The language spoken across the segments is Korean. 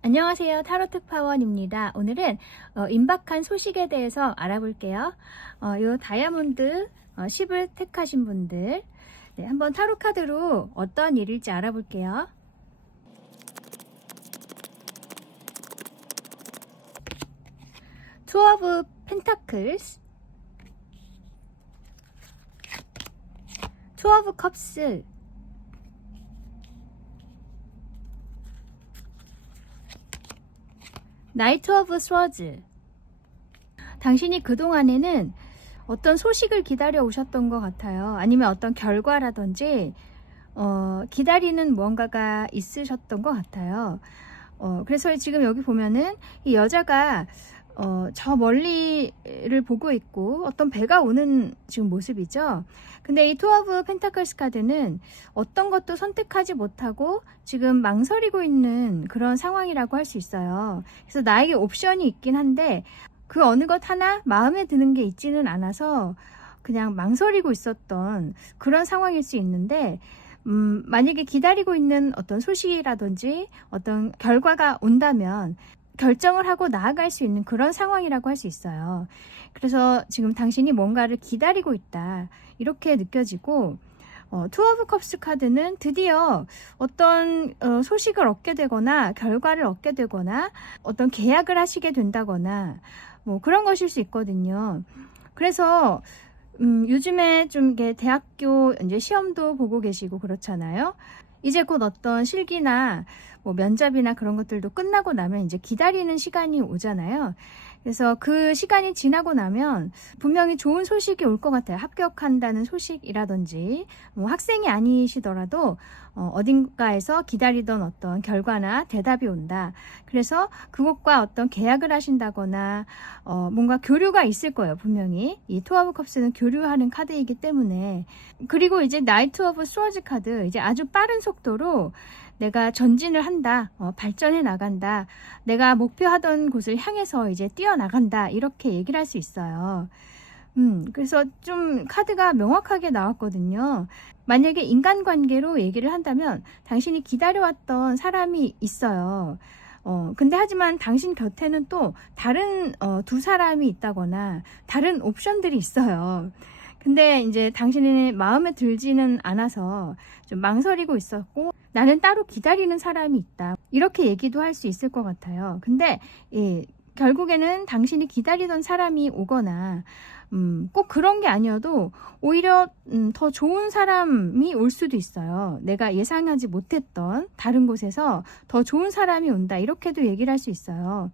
안녕하세요. 타로 특파원입니다. 오늘은 임박한 소식에 대해서 알아볼게요. 요 다이아몬드 10을 택하신 분들, 네, 한번 타로 카드로 어떤 일일지 알아볼게요. 투 오브 펜타클스, 투 오브 컵스, 나이트 오브 스워즈. 당신이 그동안에는 어떤 소식을 기다려 오셨던 것 같아요. 아니면 어떤 결과라든지 기다리는 무언가가 있으셨던 것 같아요. 그래서 지금 여기 보면은 이 여자가 저 멀리를 보고 있고 어떤 배가 오는 지금 모습이죠. 근데 이 투 오브 펜타클스 카드는 어떤 것도 선택하지 못하고 지금 망설이고 있는 그런 상황이라고 할 수 있어요. 그래서 나에게 옵션이 있긴 한데 그 어느 것 하나 마음에 드는 게 있지는 않아서 그냥 망설이고 있었던 그런 상황일 수 있는데, 만약에 기다리고 있는 어떤 소식이라든지 어떤 결과가 온다면 결정을 하고 나아갈 수 있는 그런 상황이라고 할 수 있어요. 그래서 지금 당신이 뭔가를 기다리고 있다, 이렇게 느껴지고, 투 오브 컵스 카드는 드디어 어떤 소식을 얻게 되거나 결과를 얻게 되거나 어떤 계약을 하시게 된다거나 뭐 그런 것일 수 있거든요. 그래서 요즘에 좀 이게 대학교 이제 시험도 보고 계시고 그렇잖아요. 이제 곧 어떤 실기나 뭐 면접이나 그런 것들도 끝나고 나면 이제 기다리는 시간이 오잖아요. 그래서 그 시간이 지나고 나면 분명히 좋은 소식이 올 것 같아요. 합격한다는 소식이라든지, 뭐 학생이 아니시더라도 어딘가에서 기다리던 어떤 결과나 대답이 온다. 그래서 그것과 어떤 계약을 하신다거나 뭔가 교류가 있을 거예요. 분명히 이 투 오브 컵스는 교류하는 카드이기 때문에. 그리고 이제 나이트 오브 스워즈 카드, 이제 아주 빠른 속도로 내가 전진을 한다, 발전해 나간다, 내가 목표하던 곳을 향해서 이제 뛰어나간다, 이렇게 얘기를 할 수 있어요. 그래서 좀 카드가 명확하게 나왔거든요. 만약에 인간관계로 얘기를 한다면 당신이 기다려왔던 사람이 있어요. 근데 하지만 당신 곁에는 또 다른 두 사람이 있다거나 다른 옵션들이 있어요. 근데 이제 당신의 마음에 들지는 않아서 좀 망설이고 있었고, 나는 따로 기다리는 사람이 있다, 이렇게 얘기도 할 수 있을 것 같아요. 근데 결국에는 당신이 기다리던 사람이 오거나 꼭 그런 게 아니어도 오히려 더 좋은 사람이 올 수도 있어요. 내가 예상하지 못했던 다른 곳에서 더 좋은 사람이 온다, 이렇게도 얘기를 할 수 있어요.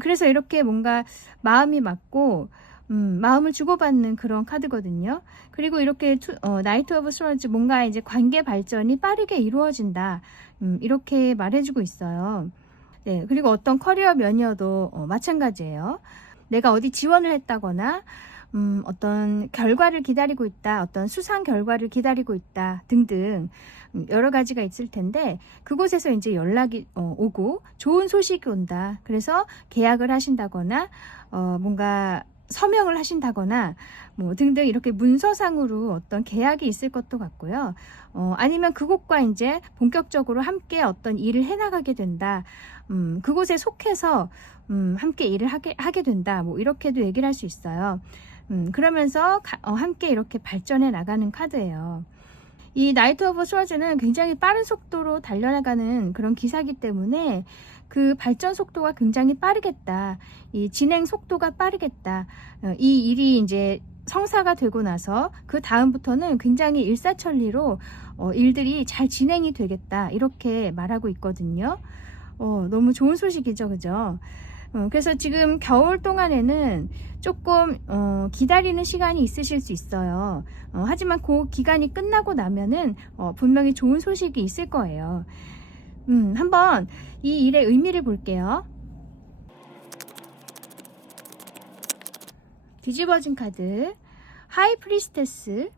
그래서 이렇게 뭔가 마음이 맞고 마음을 주고받는 그런 카드거든요. 그리고 이렇게 나이트 오브 스워즈, 뭔가 이제 관계 발전이 빠르게 이루어진다, 이렇게 말해주고 있어요. 네, 그리고 어떤 커리어 면이어도 마찬가지예요. 내가 어디 지원을 했다거나 어떤 결과를 기다리고 있다, 어떤 수상 결과를 기다리고 있다 등등 여러 가지가 있을 텐데, 그곳에서 이제 연락이 오고 좋은 소식이 온다. 그래서 계약을 하신다거나 뭔가 서명을 하신다거나 뭐 등등 이렇게 문서상으로 어떤 계약이 있을 것도 같고요. 아니면 그곳과 이제 본격적으로 함께 어떤 일을 해나가게 된다. 그곳에 속해서 함께 일을 하게 된다. 뭐 이렇게도 얘기를 할 수 있어요. 그러면서 함께 이렇게 발전해 나가는 카드예요. 이 나이트 오브 스워즈는 굉장히 빠른 속도로 달려나가는 그런 기사이기 때문에 그 발전 속도가 굉장히 빠르겠다, 이 진행 속도가 빠르겠다, 이 일이 이제 성사가 되고 나서 그 다음부터는 굉장히 일사천리로 일들이 잘 진행이 되겠다, 이렇게 말하고 있거든요. 너무 좋은 소식이죠, 그죠? 그래서 지금 겨울 동안에는 조금 기다리는 시간이 있으실 수 있어요. 하지만 그 기간이 끝나고 나면은 분명히 좋은 소식이 있을 거예요. 한번 이 일의 의미를 볼게요. 뒤집어진 카드, 하이 프리스테스,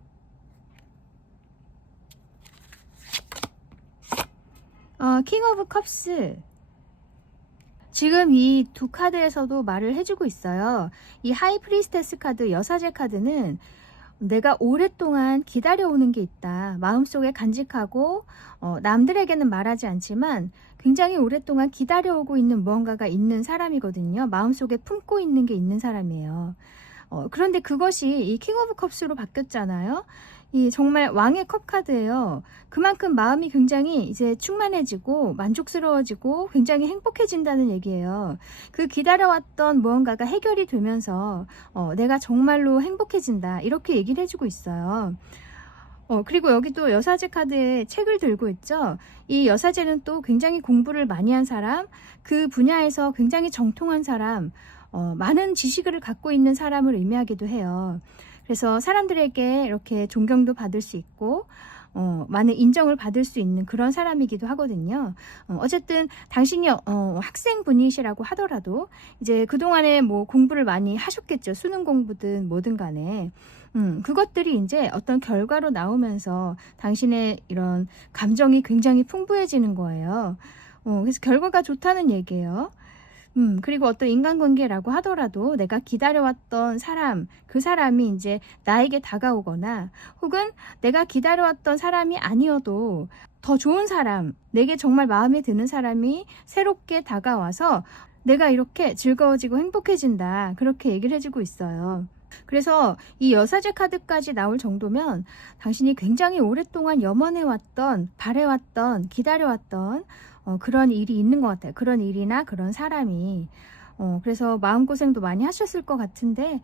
킹 오브 컵스. 지금 이 두 카드에서도 말을 해주고 있어요. 이 하이 프리스테스 카드, 여사제 카드는 내가 오랫동안 기다려오는 게 있다. 마음속에 간직하고 남들에게는 말하지 않지만 굉장히 오랫동안 기다려오고 있는 무언가가 있는 사람이거든요. 마음속에 품고 있는 게 있는 사람이에요. 그런데 그것이 이 킹 오브 컵스로 바뀌었잖아요. 이 정말 왕의 컵 카드예요. 그만큼 마음이 굉장히 이제 충만해지고 만족스러워지고 굉장히 행복해진다는 얘기예요. 그 기다려왔던 무언가가 해결이 되면서 내가 정말로 행복해진다, 이렇게 얘기를 해주고 있어요. 그리고 여기 또 여사제 카드에 책을 들고 있죠. 이 여사제는 또 굉장히 공부를 많이 한 사람, 그 분야에서 굉장히 정통한 사람, 많은 지식을 갖고 있는 사람을 의미하기도 해요. 그래서 사람들에게 이렇게 존경도 받을 수 있고 많은 인정을 받을 수 있는 그런 사람이기도 하거든요. 어쨌든 당신이 학생분이시라고 하더라도 이제 그동안에 뭐 공부를 많이 하셨겠죠. 수능 공부든 뭐든 간에. 그것들이 이제 어떤 결과로 나오면서 당신의 이런 감정이 굉장히 풍부해지는 거예요. 그래서 결과가 좋다는 얘기예요. 그리고 어떤 인간관계라고 하더라도 내가 기다려왔던 사람, 그 사람이 이제 나에게 다가오거나 혹은 내가 기다려왔던 사람이 아니어도 더 좋은 사람, 내게 정말 마음에 드는 사람이 새롭게 다가와서 내가 이렇게 즐거워지고 행복해진다, 그렇게 얘기를 해주고 있어요. 그래서 이 여사제 카드까지 나올 정도면 당신이 굉장히 오랫동안 염원해왔던, 바래왔던, 기다려왔던 그런 일이 있는 것 같아요. 그런 일이나 그런 사람이. 그래서 마음고생도 많이 하셨을 것 같은데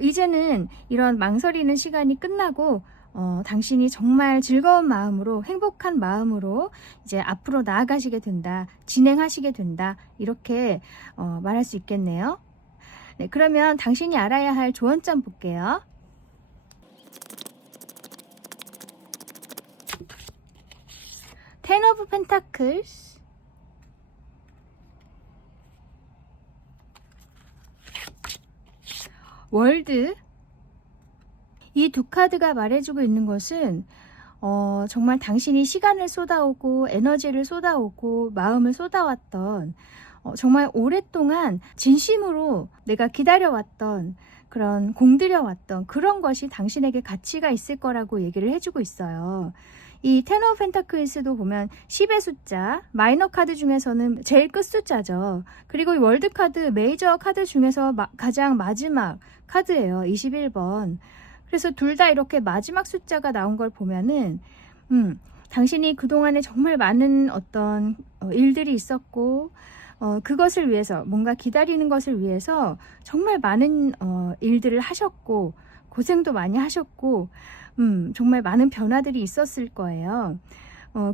이제는 이런 망설이는 시간이 끝나고 당신이 정말 즐거운 마음으로, 행복한 마음으로 이제 앞으로 나아가시게 된다, 진행하시게 된다, 이렇게 말할 수 있겠네요. 네, 그러면 당신이 알아야 할 조언점 볼게요. 텐 오브 펜타클스, 월드. 이 두 카드가 말해주고 있는 것은 정말 당신이 시간을 쏟아오고 에너지를 쏟아오고 마음을 쏟아왔던 정말 오랫동안 진심으로 내가 기다려왔던, 그런 공들여왔던 그런 것이 당신에게 가치가 있을 거라고 얘기를 해주고 있어요. 이 텐 오브 펜타클스도 보면 10의 숫자, 마이너 카드 중에서는 제일 끝 숫자죠. 그리고 이 월드 카드, 메이저 카드 중에서 가장 마지막 카드예요. 21번. 그래서 둘 다 이렇게 마지막 숫자가 나온 걸 보면은 당신이 그동안에 정말 많은 어떤 일들이 있었고 그것을 위해서, 뭔가 기다리는 것을 위해서 정말 많은 일들을 하셨고 고생도 많이 하셨고 정말 많은 변화들이 있었을 거예요.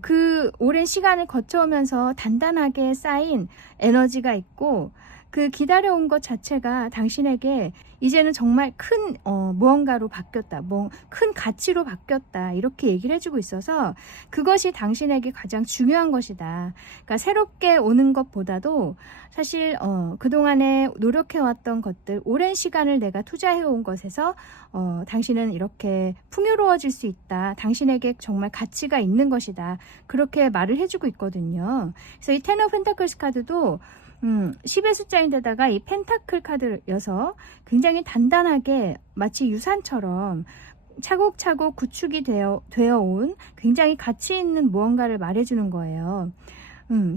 그 오랜 시간을 거쳐오면서 단단하게 쌓인 에너지가 있고 그 기다려온 것 자체가 당신에게 이제는 정말 큰 무언가로 바뀌었다, 큰 가치로 바뀌었다, 이렇게 얘기를 해주고 있어서 그것이 당신에게 가장 중요한 것이다. 그러니까 새롭게 오는 것보다도 사실 그동안에 노력해왔던 것들, 오랜 시간을 내가 투자해온 것에서 당신은 이렇게 풍요로워질 수 있다, 당신에게 정말 가치가 있는 것이다, 그렇게 말을 해주고 있거든요. 그래서 이 텐 오브 펜타클스 카드도 10의 숫자인데다가 이 펜타클 카드여서 굉장히 단단하게 마치 유산처럼 차곡차곡 구축이 되어 온 굉장히 가치 있는 무언가를 말해주는 거예요.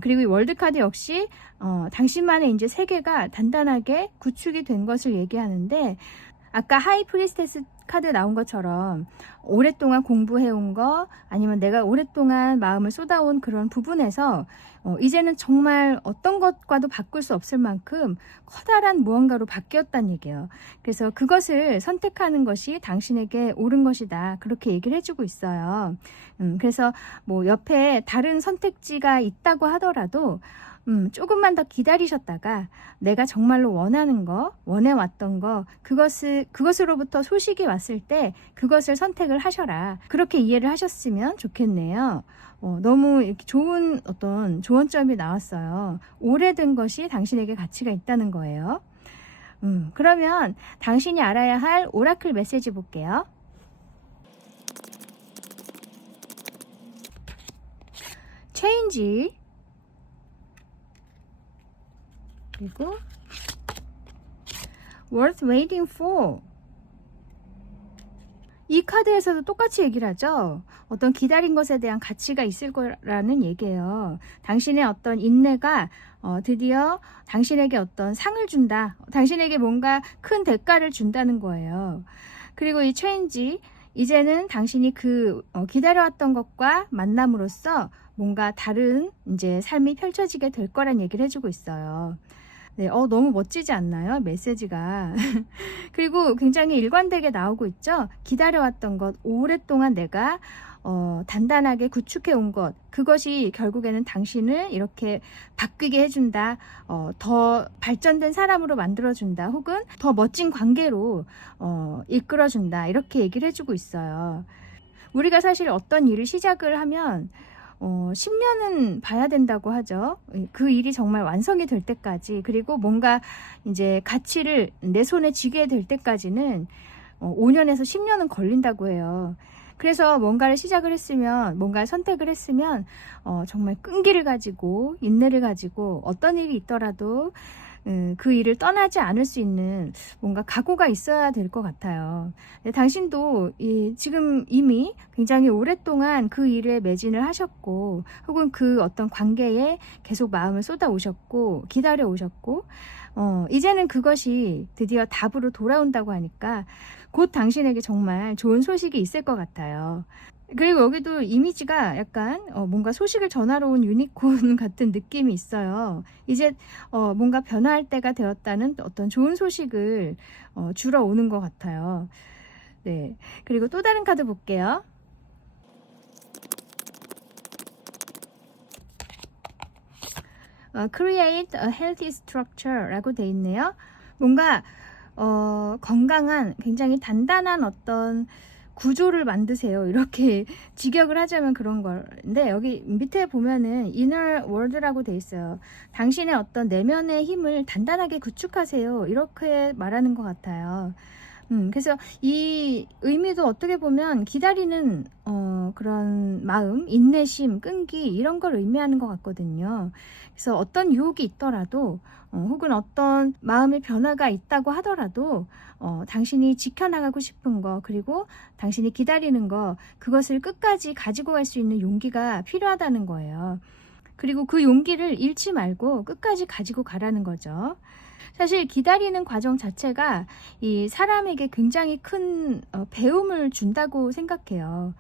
그리고 이 월드 카드 역시 당신만의 이제 세계가 단단하게 구축이 된 것을 얘기하는데, 아까 하이 프리스테스 카드 나온 것처럼 오랫동안 공부해온 거, 아니면 내가 오랫동안 마음을 쏟아온 그런 부분에서 이제는 정말 어떤 것과도 바꿀 수 없을 만큼 커다란 무언가로 바뀌었다는 얘기예요. 그래서 그것을 선택하는 것이 당신에게 옳은 것이다, 그렇게 얘기를 해주고 있어요. 그래서 뭐 옆에 다른 선택지가 있다고 하더라도 조금만 더 기다리셨다가 내가 정말로 원하는 거, 원해왔던 거, 그것으로부터 소식이 왔을 때 그것을 선택을 하셔라. 그렇게 이해를 하셨으면 좋겠네요. 너무 이렇게 좋은 어떤 조언점이 나왔어요. 오래된 것이 당신에게 가치가 있다는 거예요. 그러면 당신이 알아야 할 오라클 메시지 볼게요. 체인지, 그리고 worth waiting for. 이 카드에서도 똑같이 얘기를 하죠. 어떤 기다린 것에 대한 가치가 있을 거라는 얘기예요. 당신의 어떤 인내가 드디어 당신에게 어떤 상을 준다. 당신에게 뭔가 큰 대가를 준다는 거예요. 그리고 이 체인지, 이제는 당신이 기다려왔던 것과 만남으로써 뭔가 다른 이제 삶이 펼쳐지게 될 거란 얘기를 해주고 있어요. 네, 너무 멋지지 않나요? 메시지가. 그리고 굉장히 일관되게 나오고 있죠? 기다려왔던 것, 오랫동안 내가 단단하게 구축해 온 것, 그것이 결국에는 당신을 이렇게 바뀌게 해준다, 더 발전된 사람으로 만들어준다, 혹은 더 멋진 관계로 이끌어준다, 이렇게 얘기를 해주고 있어요. 우리가 사실 어떤 일을 시작을 하면 10년은 봐야 된다고 하죠. 그 일이 정말 완성이 될 때까지, 그리고 뭔가 이제 가치를 내 손에 쥐게 될 때까지는 5년에서 10년은 걸린다고 해요. 그래서 뭔가를 시작을 했으면, 뭔가를 선택을 했으면 정말 끈기를 가지고 인내를 가지고 어떤 일이 있더라도 그 일을 떠나지 않을 수 있는 뭔가 각오가 있어야 될 것 같아요. 당신도 지금 이미 굉장히 오랫동안 그 일에 매진을 하셨고, 혹은 그 어떤 관계에 계속 마음을 쏟아 오셨고 기다려 오셨고, 이제는 그것이 드디어 답으로 돌아온다고 하니까 곧 당신에게 정말 좋은 소식이 있을 것 같아요. 그리고 여기도 이미지가 약간 뭔가 소식을 전하러 온 유니콘 같은 느낌이 있어요. 이제 뭔가 변화할 때가 되었다는 어떤 좋은 소식을 주러 오는 것 같아요. 네. 그리고 또 다른 카드 볼게요. Create a healthy structure 라고 돼 있네요. 뭔가 건강한, 굉장히 단단한 어떤 구조를 만드세요. 이렇게 직역을 하자면 그런 건데, 여기 밑에 보면은 inner world라고 돼 있어요. 당신의 어떤 내면의 힘을 단단하게 구축하세요. 이렇게 말하는 것 같아요. 그래서 이 의미도 어떻게 보면 기다리는 그런 마음, 인내심, 끈기, 이런 걸 의미하는 것 같거든요. 그래서 어떤 유혹이 있더라도 혹은 어떤 마음의 변화가 있다고 하더라도 당신이 지켜나가고 싶은 거, 그리고 당신이 기다리는 거, 그것을 끝까지 가지고 갈 수 있는 용기가 필요하다는 거예요. 그리고 그 용기를 잃지 말고 끝까지 가지고 가라는 거죠. 사실 기다리는 과정 자체가 이 사람에게 굉장히 큰 배움을 준다고 생각해요.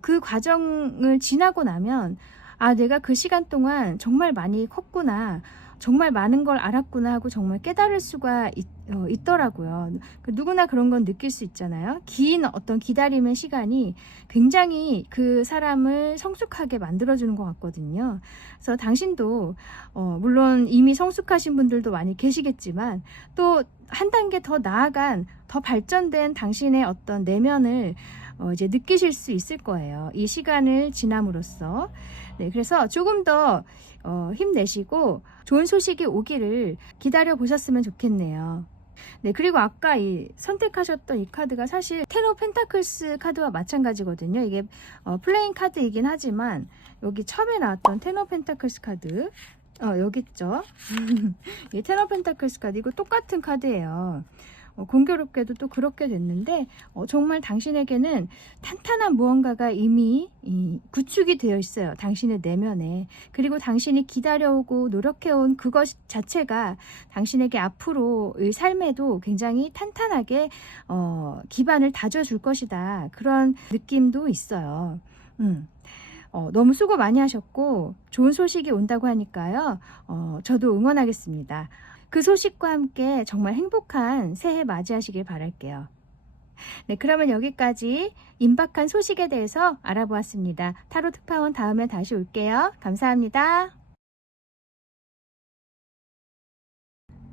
그 과정을 지나고 나면, 아, 내가 그 시간 동안 정말 많이 컸구나, 정말 많은 걸 알았구나 하고 정말 깨달을 수가 있더라고요. 누구나 그런 건 느낄 수 있잖아요. 긴 어떤 기다림의 시간이 굉장히 그 사람을 성숙하게 만들어주는 것 같거든요. 그래서 당신도 물론 이미 성숙하신 분들도 많이 계시겠지만, 또 한 단계 더 나아간, 더 발전된 당신의 어떤 내면을 이제 느끼실 수 있을 거예요. 이 시간을 지남으로써. 네, 그래서 조금 더 힘내시고 좋은 소식이 오기를 기다려 보셨으면 좋겠네요. 네, 그리고 아까 선택하셨던 이 카드가 사실 텐 오브 펜타클스 카드와 마찬가지거든요. 이게 플레인 카드이긴 하지만, 여기 처음에 나왔던 텐 오브 펜타클스 카드, 여기 있죠. 이 텐 오브 펜타클스 카드, 이거 똑같은 카드예요. 공교롭게도 또 그렇게 됐는데, 정말 당신에게는 탄탄한 무언가가 이미 구축이 되어 있어요. 당신의 내면에. 그리고 당신이 기다려오고 노력해온 그것 자체가 당신에게 앞으로의 삶에도 굉장히 탄탄하게 기반을 다져줄 것이다. 그런 느낌도 있어요. 너무 수고 많이 하셨고 좋은 소식이 온다고 하니까요. 저도 응원하겠습니다. 그 소식과 함께 정말 행복한 새해 맞이하시길 바랄게요. 네, 그러면 여기까지 임박한 소식에 대해서 알아보았습니다. 타로 특파원 다음에 다시 올게요. 감사합니다.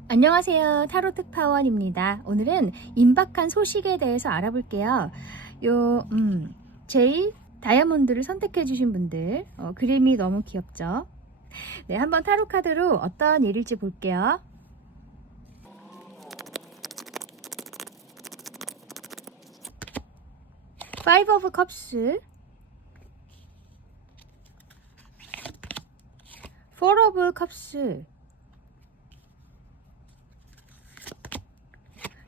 안녕하세요. 타로 특파원입니다. 오늘은 임박한 소식에 대해서 알아볼게요. 제이 다이아몬드를 선택해 주신 분들, 그림이 너무 귀엽죠? 네, 한번 타로 카드로 어떤 일일지 볼게요. Five of Cups, Four of Cups,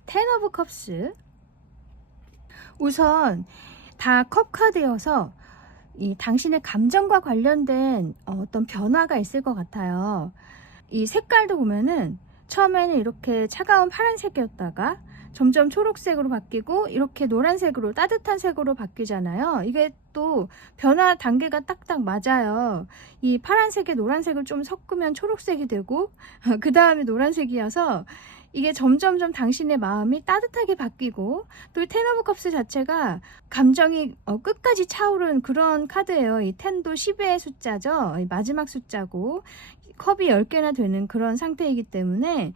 Ten of Cups. 우선 다 컵 카드여서 이 당신의 감정과 관련된 어떤 변화가 있을 것 같아요. 이 색깔도 보면은 처음에는 이렇게 차가운 파란색이었다가 점점 초록색으로 바뀌고 이렇게 노란색으로 따뜻한 색으로 바뀌잖아요. 이게 또 변화 단계가 딱딱 맞아요. 이 파란색에 노란색을 좀 섞으면 초록색이 되고 그 다음에 노란색이어서 이게 점점점 당신의 마음이 따뜻하게 바뀌고, 또 텐 오브 컵스 자체가 감정이 끝까지 차오른 그런 카드예요. 이 10도 10의 숫자죠. 마지막 숫자고 컵이 10개나 되는 그런 상태이기 때문에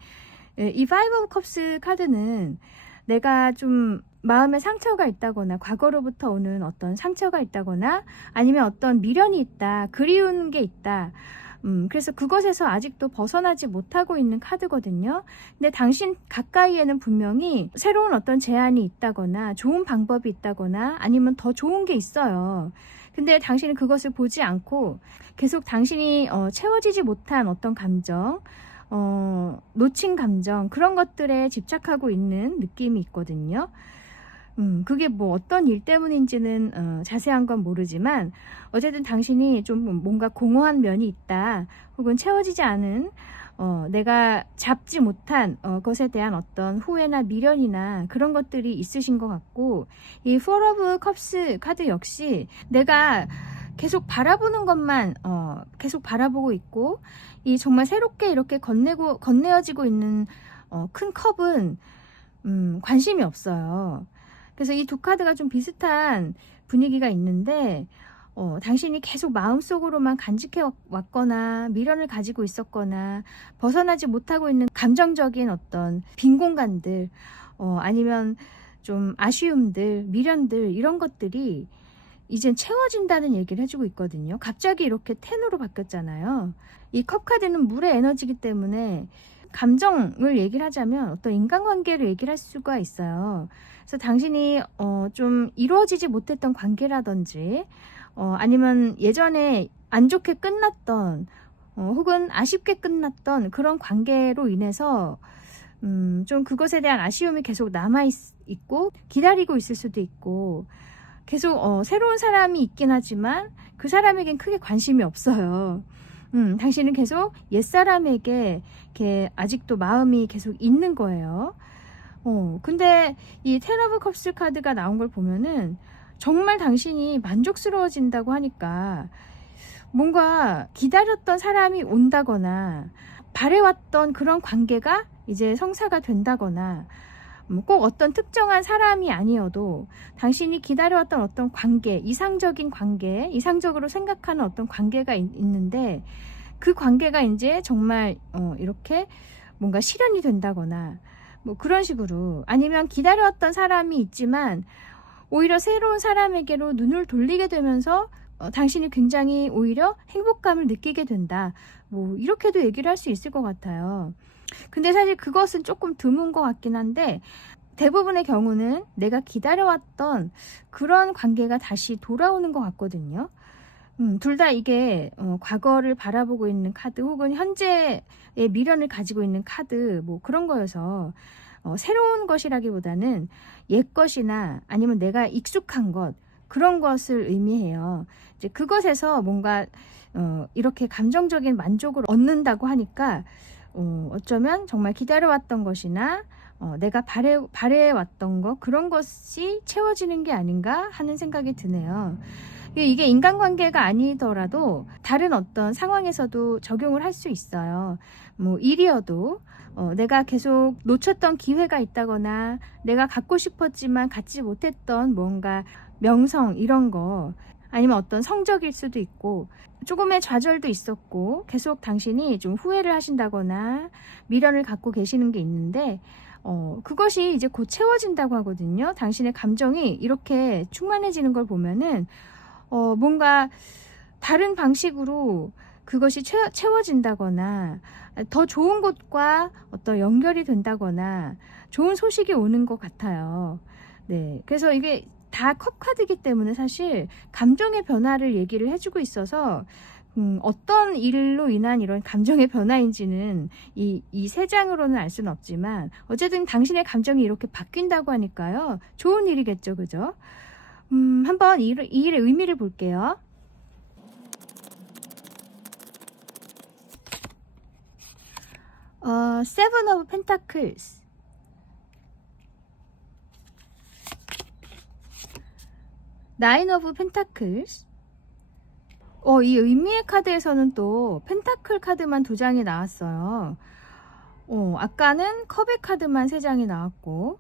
이 5 오브 컵스 카드는 내가 좀 마음에 상처가 있다거나 과거로부터 오는 어떤 상처가 있다거나 아니면 어떤 미련이 있다, 그리운 게 있다, 그래서 그것에서 아직도 벗어나지 못하고 있는 카드거든요. 근데 당신 가까이에는 분명히 새로운 어떤 제안이 있다거나 좋은 방법이 있다거나 아니면 더 좋은 게 있어요. 근데 당신은 그것을 보지 않고 계속 당신이 채워지지 못한 어떤 감정, 놓친 감정, 그런 것들에 집착하고 있는 느낌이 있거든요. 그게 뭐 어떤 일 때문인지는 자세한 건 모르지만 어쨌든 당신이 좀 뭔가 공허한 면이 있다, 혹은 채워지지 않은 내가 잡지 못한 것에 대한 어떤 후회나 미련이나 그런 것들이 있으신 것 같고, 이 Four of Cups 카드 역시 내가 계속 바라보는 것만 계속 바라보고 있고, 이 정말 새롭게 이렇게 건네어지고 있는 큰 컵은 관심이 없어요. 그래서 이 두 카드가 좀 비슷한 분위기가 있는데 당신이 계속 마음속으로만 간직해 왔거나 미련을 가지고 있었거나 벗어나지 못하고 있는 감정적인 어떤 빈 공간들, 아니면 좀 아쉬움들, 미련들, 이런 것들이 이젠 채워진다는 얘기를 해주고 있거든요. 갑자기 이렇게 텐으로 바뀌었잖아요. 이 컵 카드는 물의 에너지이기 때문에 감정을 얘기를 하자면 어떤 인간관계를 얘기를 할 수가 있어요. 그래서 당신이 좀 이루어지지 못했던 관계라든지 아니면 예전에 안 좋게 끝났던 혹은 아쉽게 끝났던 그런 관계로 인해서 좀 그것에 대한 아쉬움이 계속 남아있고 기다리고 있을 수도 있고, 계속 새로운 사람이 있긴 하지만 그 사람에겐 크게 관심이 없어요. 당신은 계속 옛사람에게 이렇게 아직도 마음이 계속 있는 거예요. 근데 이 텐 오브 컵스 카드가 나온 걸 보면은 정말 당신이 만족스러워진다고 하니까 뭔가 기다렸던 사람이 온다거나 바래왔던 그런 관계가 이제 성사가 된다거나, 꼭 어떤 특정한 사람이 아니어도 당신이 기다려왔던 어떤 관계, 이상적인 관계, 이상적으로 생각하는 어떤 관계가 있는데 그 관계가 이제 정말 이렇게 뭔가 실현이 된다거나 뭐 그런 식으로, 아니면 기다려왔던 사람이 있지만 오히려 새로운 사람에게로 눈을 돌리게 되면서 당신이 굉장히 오히려 행복감을 느끼게 된다, 뭐 이렇게도 얘기를 할 수 있을 것 같아요. 근데 사실 그것은 조금 드문 것 같긴 한데 대부분의 경우는 내가 기다려왔던 그런 관계가 다시 돌아오는 것 같거든요. 둘 다 이게 과거를 바라보고 있는 카드 혹은 현재의 미련을 가지고 있는 카드, 뭐 그런 거여서 새로운 것이라기보다는 옛 것이나 아니면 내가 익숙한 것, 그런 것을 의미해요. 이제 그것에서 뭔가 이렇게 감정적인 만족을 얻는다고 하니까 어쩌면 정말 기다려왔던 것이나 내가 바래왔던 것, 그런 것이 채워지는 게 아닌가 하는 생각이 드네요. 이게 인간관계가 아니더라도 다른 어떤 상황에서도 적용을 할 수 있어요. 뭐 일이어도 내가 계속 놓쳤던 기회가 있다거나 내가 갖고 싶었지만 갖지 못했던 뭔가 명성, 이런 거, 아니면 어떤 성적일 수도 있고, 조금의 좌절도 있었고, 계속 당신이 좀 후회를 하신다거나 미련을 갖고 계시는 게 있는데, 그것이 이제 곧 채워진다고 하거든요. 당신의 감정이 이렇게 충만해지는 걸 보면은 뭔가 다른 방식으로 그것이 채워진다거나 더 좋은 곳과 어떤 연결이 된다거나 좋은 소식이 오는 것 같아요. 네, 그래서 이게 다 컵 카드이기 때문에 사실 감정의 변화를 얘기를 해주고 있어서 어떤 일로 인한 이런 감정의 변화인지는 이 세 장으로는 알 수는 없지만 어쨌든 당신의 감정이 이렇게 바뀐다고 하니까요. 좋은 일이겠죠, 그죠? 한번 이 일의 의미를 볼게요. Seven of Pentacles, Nine of Pentacles. 이 의미의 카드에서는 또 펜타클 카드만 2장이 나왔어요. 아까는 컵의 카드만 3장이 나왔고,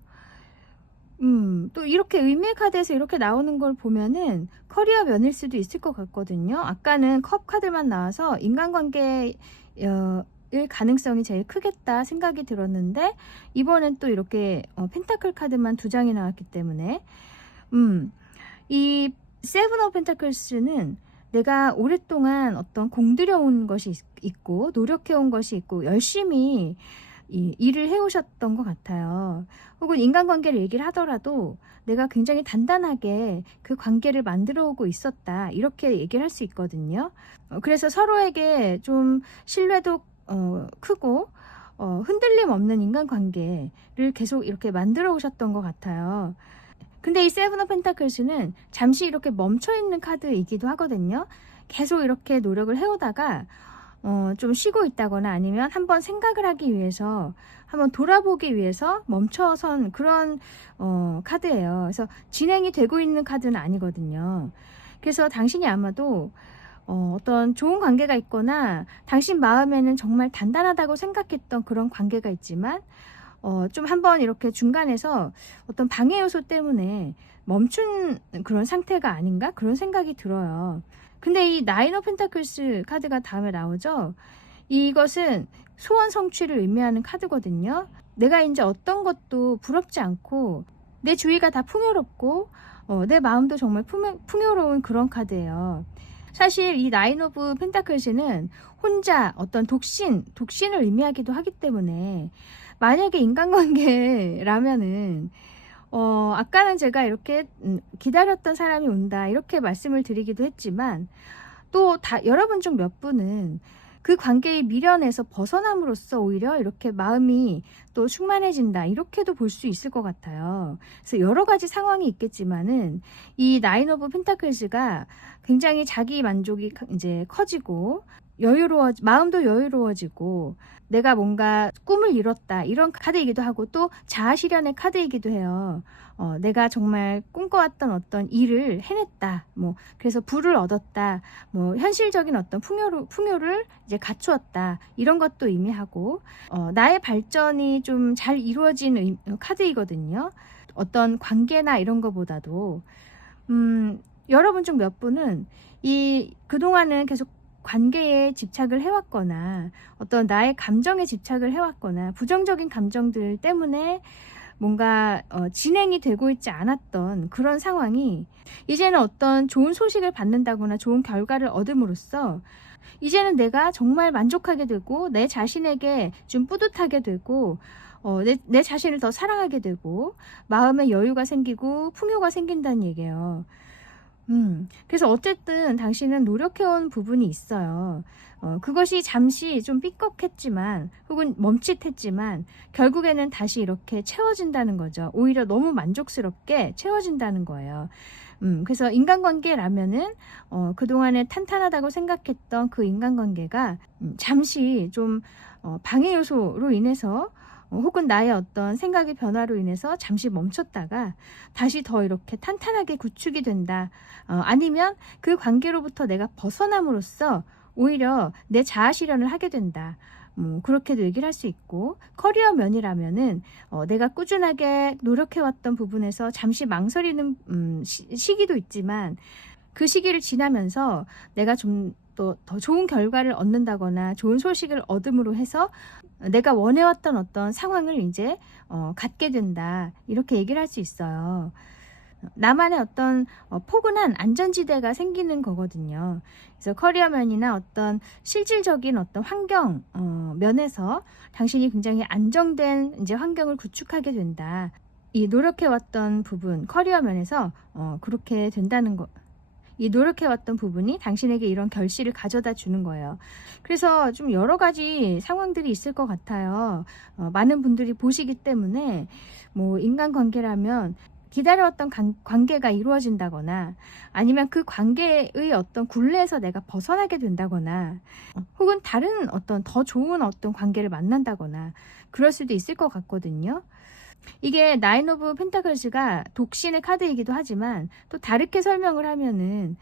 또 이렇게 의미의 카드에서 이렇게 나오는 걸 보면은 커리어 면일 수도 있을 것 같거든요. 아까는 컵 카드만 나와서 인간관계 일 가능성이 제일 크겠다 생각이 들었는데, 이번엔 또 이렇게 펜타클 카드만 2장이 나왔기 때문에 이 세븐 오브 펜타클스는 내가 오랫동안 어떤 공들여온 것이 있고 노력해온 것이 있고 열심히 일을 해오셨던 것 같아요. 혹은 인간관계를 얘기를 하더라도 내가 굉장히 단단하게 그 관계를 만들어 오고 있었다, 이렇게 얘기를 할 수 있거든요. 그래서 서로에게 좀 신뢰도 크고 흔들림 없는 인간관계를 계속 이렇게 만들어 오셨던 것 같아요. 근데 이 세븐 오브 펜타클스는 잠시 이렇게 멈춰있는 카드이기도 하거든요. 계속 이렇게 노력을 해오다가 좀 쉬고 있다거나 아니면 한번 생각을 하기 위해서, 한번 돌아보기 위해서 멈춰선 그런 카드예요. 그래서 진행이 되고 있는 카드는 아니거든요. 그래서 당신이 아마도 어떤 좋은 관계가 있거나 당신 마음에는 정말 단단하다고 생각했던 그런 관계가 있지만 좀 한번 이렇게 중간에서 어떤 방해 요소 때문에 멈춘 그런 상태가 아닌가? 그런 생각이 들어요. 근데 이 나인 오브 펜타클스 카드가 다음에 나오죠? 이것은 소원 성취를 의미하는 카드거든요. 내가 이제 어떤 것도 부럽지 않고 내 주위가 다 풍요롭고 내 마음도 정말 풍요로운 그런 카드예요. 사실 이 나인 오브 펜타클스는 혼자 어떤 독신을 의미하기도 하기 때문에, 만약에 인간관계라면은 아까는 제가 이렇게 기다렸던 사람이 온다 이렇게 말씀을 드리기도 했지만, 또 여러분 중 몇 분은 그 관계의 미련에서 벗어남으로써 오히려 이렇게 마음이 또 충만해진다, 이렇게도 볼 수 있을 것 같아요. 그래서 여러 가지 상황이 있겠지만은 이 나인 오브 펜타클스가 굉장히 자기 만족이 이제 커지고 마음도 여유로워지고 내가 뭔가 꿈을 이뤘다, 이런 카드이기도 하고, 또 자아 실현의 카드이기도 해요. 내가 정말 꿈꿔왔던 어떤 일을 해냈다, 그래서 부를 얻었다, 현실적인 어떤 풍요를 이제 갖추었다, 이런 것도 의미하고, 나의 발전이 좀 잘 이루어진 카드이거든요. 어떤 관계나 이런 거보다도 여러분 중 몇 분은 그동안은 계속 관계에 집착을 해왔거나 어떤 나의 감정에 집착을 해왔거나 부정적인 감정들 때문에 뭔가 진행이 되고 있지 않았던 그런 상황이 이제는 어떤 좋은 소식을 받는다거나 좋은 결과를 얻음으로써 이제는 내가 정말 만족하게 되고 내 자신에게 좀 뿌듯하게 되고 내 자신을 더 사랑하게 되고 마음의 여유가 생기고 풍요가 생긴다는 얘기예요. 그래서 어쨌든 당신은 노력해온 부분이 있어요. 그것이 잠시 좀 삐걱했지만 혹은 멈칫했지만 결국에는 다시 이렇게 채워진다는 거죠. 오히려 너무 만족스럽게 채워진다는 거예요. 그래서 인간관계라면은 그동안에 탄탄하다고 생각했던 그 인간관계가 잠시 좀 방해 요소로 인해서 혹은 나의 어떤 생각의 변화로 인해서 잠시 멈췄다가 다시 더 이렇게 탄탄하게 구축이 된다. 아니면 그 관계로부터 내가 벗어남으로써 오히려 내 자아 실현을 하게 된다. 그렇게도 얘기를 할 수 있고, 커리어 면이라면은 내가 꾸준하게 노력해왔던 부분에서 잠시 망설이는 시기도 있지만 그 시기를 지나면서 내가 좀 더 좋은 결과를 얻는다거나 좋은 소식을 얻음으로 해서 내가 원해왔던 어떤 상황을 이제 갖게 된다. 이렇게 얘기를 할 수 있어요. 나만의 어떤 포근한 안전지대가 생기는 거거든요. 그래서 커리어면이나 어떤 실질적인 어떤 환경 면에서 당신이 굉장히 안정된 이제 환경을 구축하게 된다. 이 노력해왔던 부분, 커리어 면에서 그렇게 된다는 거. 이 노력해왔던 부분이 당신에게 이런 결실을 가져다 주는 거예요. 그래서 좀 여러 가지 상황들이 있을 것 같아요. 많은 분들이 보시기 때문에 뭐 인간관계라면 기다려왔던 관계가 이루어진다거나 아니면 그 관계의 어떤 굴레에서 내가 벗어나게 된다거나 혹은 다른 어떤 더 좋은 어떤 관계를 만난다거나 그럴 수도 있을 것 같거든요. 이게 나인 오브 펜타클스가 독신의 카드이기도 하지만 또 다르게 설명을 하면은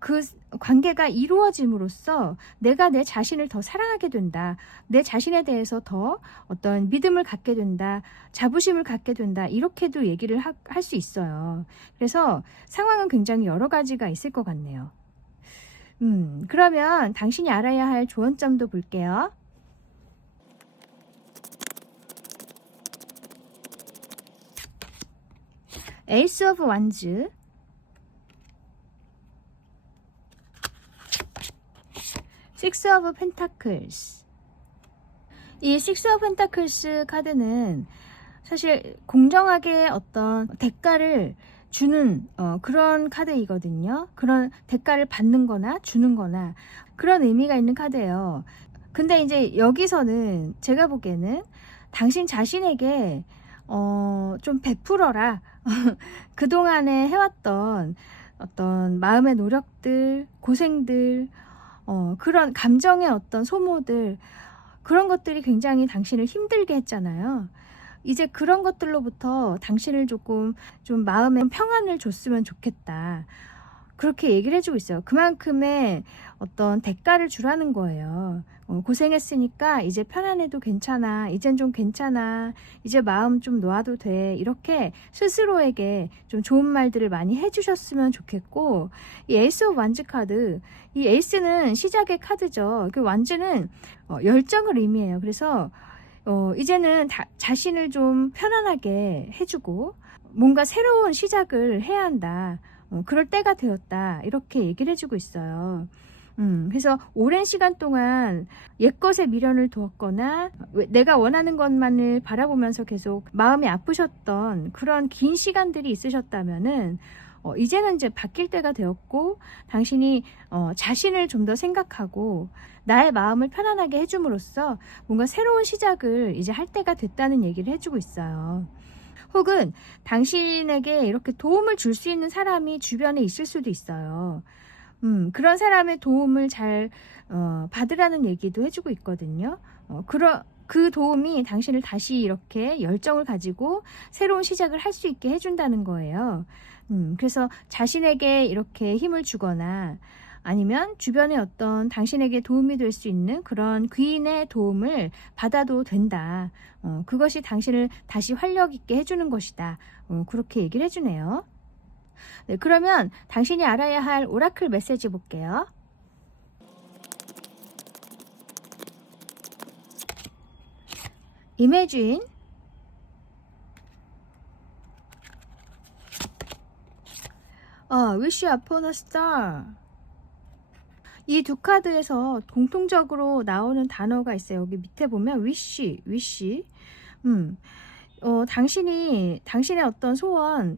그 관계가 이루어짐으로써 내가 내 자신을 더 사랑하게 된다. 내 자신에 대해서 더 어떤 믿음을 갖게 된다. 자부심을 갖게 된다. 이렇게도 얘기를 할 수 있어요. 그래서 상황은 굉장히 여러 가지가 있을 것 같네요. 그러면 당신이 알아야 할 조언점도 볼게요. 에이스 오브 완즈, 식스 오브 펜타클스. 이 식스 오브 펜타클스 카드는 사실 공정하게 어떤 대가를 주는 그런 카드이거든요. 그런 대가를 받는 거나 주는 거나 그런 의미가 있는 카드예요. 근데 이제 여기서는 제가 보기에는 당신 자신에게 좀 베풀어라. 그동안에 해왔던 어떤 마음의 노력들, 고생들, 그런 감정의 어떤 소모들, 그런 것들이 굉장히 당신을 힘들게 했잖아요. 이제 그런 것들로부터 당신을 조금 좀 마음의 평안을 줬으면 좋겠다. 그렇게 얘기를 해주고 있어요. 그만큼의 어떤 대가를 주라는 거예요. 고생했으니까 이제 편안해도 괜찮아. 이젠 좀 괜찮아. 이제 마음 좀 놓아도 돼. 이렇게 스스로에게 좀 좋은 말들을 많이 해주셨으면 좋겠고, 이 에이스 오브 완즈 카드, 이 에이스는 시작의 카드죠. 그 완즈는 열정을 의미해요. 그래서 이제는 자신을 좀 편안하게 해주고 뭔가 새로운 시작을 해야 한다. 그럴 때가 되었다. 이렇게 얘기를 해주고 있어요. 그래서 오랜 시간 동안 옛것에 미련을 두었거나 내가 원하는 것만을 바라보면서 계속 마음이 아프셨던 그런 긴 시간들이 있으셨다면은 이제는 이제 바뀔 때가 되었고 당신이 자신을 좀 더 생각하고 나의 마음을 편안하게 해줌으로써 뭔가 새로운 시작을 이제 할 때가 됐다는 얘기를 해주고 있어요. 혹은 당신에게 이렇게 도움을 줄 수 있는 사람이 주변에 있을 수도 있어요. 그런 사람의 도움을 잘 받으라는 얘기도 해주고 있거든요. 그 도움이 당신을 다시 이렇게 열정을 가지고 새로운 시작을 할 수 있게 해준다는 거예요. 그래서 자신에게 이렇게 힘을 주거나 아니면 주변에 어떤 당신에게 도움이 될 수 있는 그런 귀인의 도움을 받아도 된다. 그것이 당신을 다시 활력 있게 해주는 것이다. 그렇게 얘기를 해주네요. 네, 그러면 당신이 알아야 할 오라클 메시지 볼게요. Imagine, Wish upon a star. 이 두 카드에서 공통적으로 나오는 단어가 있어요. 여기 밑에 보면 wish. 당신이 당신의 어떤 소원,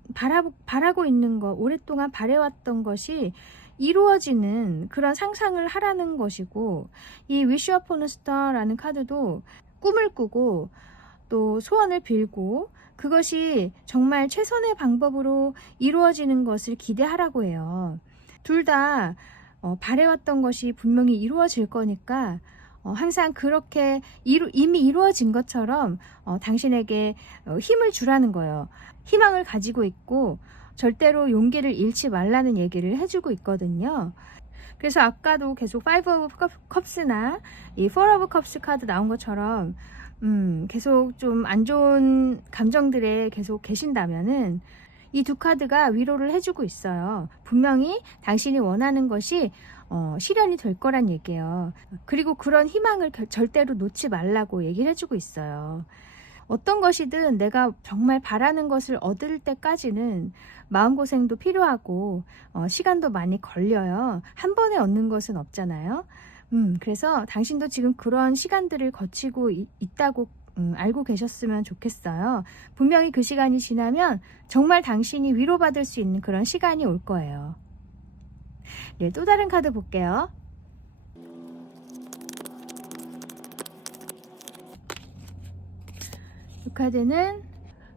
바라고 있는 것, 오랫동안 바래왔던 것이 이루어지는 그런 상상을 하라는 것이고, 이 Wish Upon a Star라는 카드도 꿈을 꾸고 또 소원을 빌고 그것이 정말 최선의 방법으로 이루어지는 것을 기대하라고 해요. 둘 다 바래왔던 것이 분명히 이루어질 거니까 항상 그렇게 이미 이루어진 것처럼 당신에게 힘을 주라는 거예요. 희망을 가지고 있고 절대로 용기를 잃지 말라는 얘기를 해주고 있거든요. 그래서 아까도 계속 5 of Cups나 이 4 of Cups 카드 나온 것처럼 계속 좀 안 좋은 감정들에 계속 계신다면은 이 두 카드가 위로를 해주고 있어요. 분명히 당신이 원하는 것이 실현이 될 거란 얘기예요. 그리고 그런 희망을 절대로 놓지 말라고 얘기를 해주고 있어요. 어떤 것이든 내가 정말 바라는 것을 얻을 때까지는 마음고생도 필요하고 시간도 많이 걸려요. 한 번에 얻는 것은 없잖아요. 그래서 당신도 지금 그런 시간들을 거치고 있다고 알고 계셨으면 좋겠어요. 분명히 그 시간이 지나면 정말 당신이 위로받을 수 있는 그런 시간이 올 거예요. 네, 또 다른 카드 볼게요. 이 카드는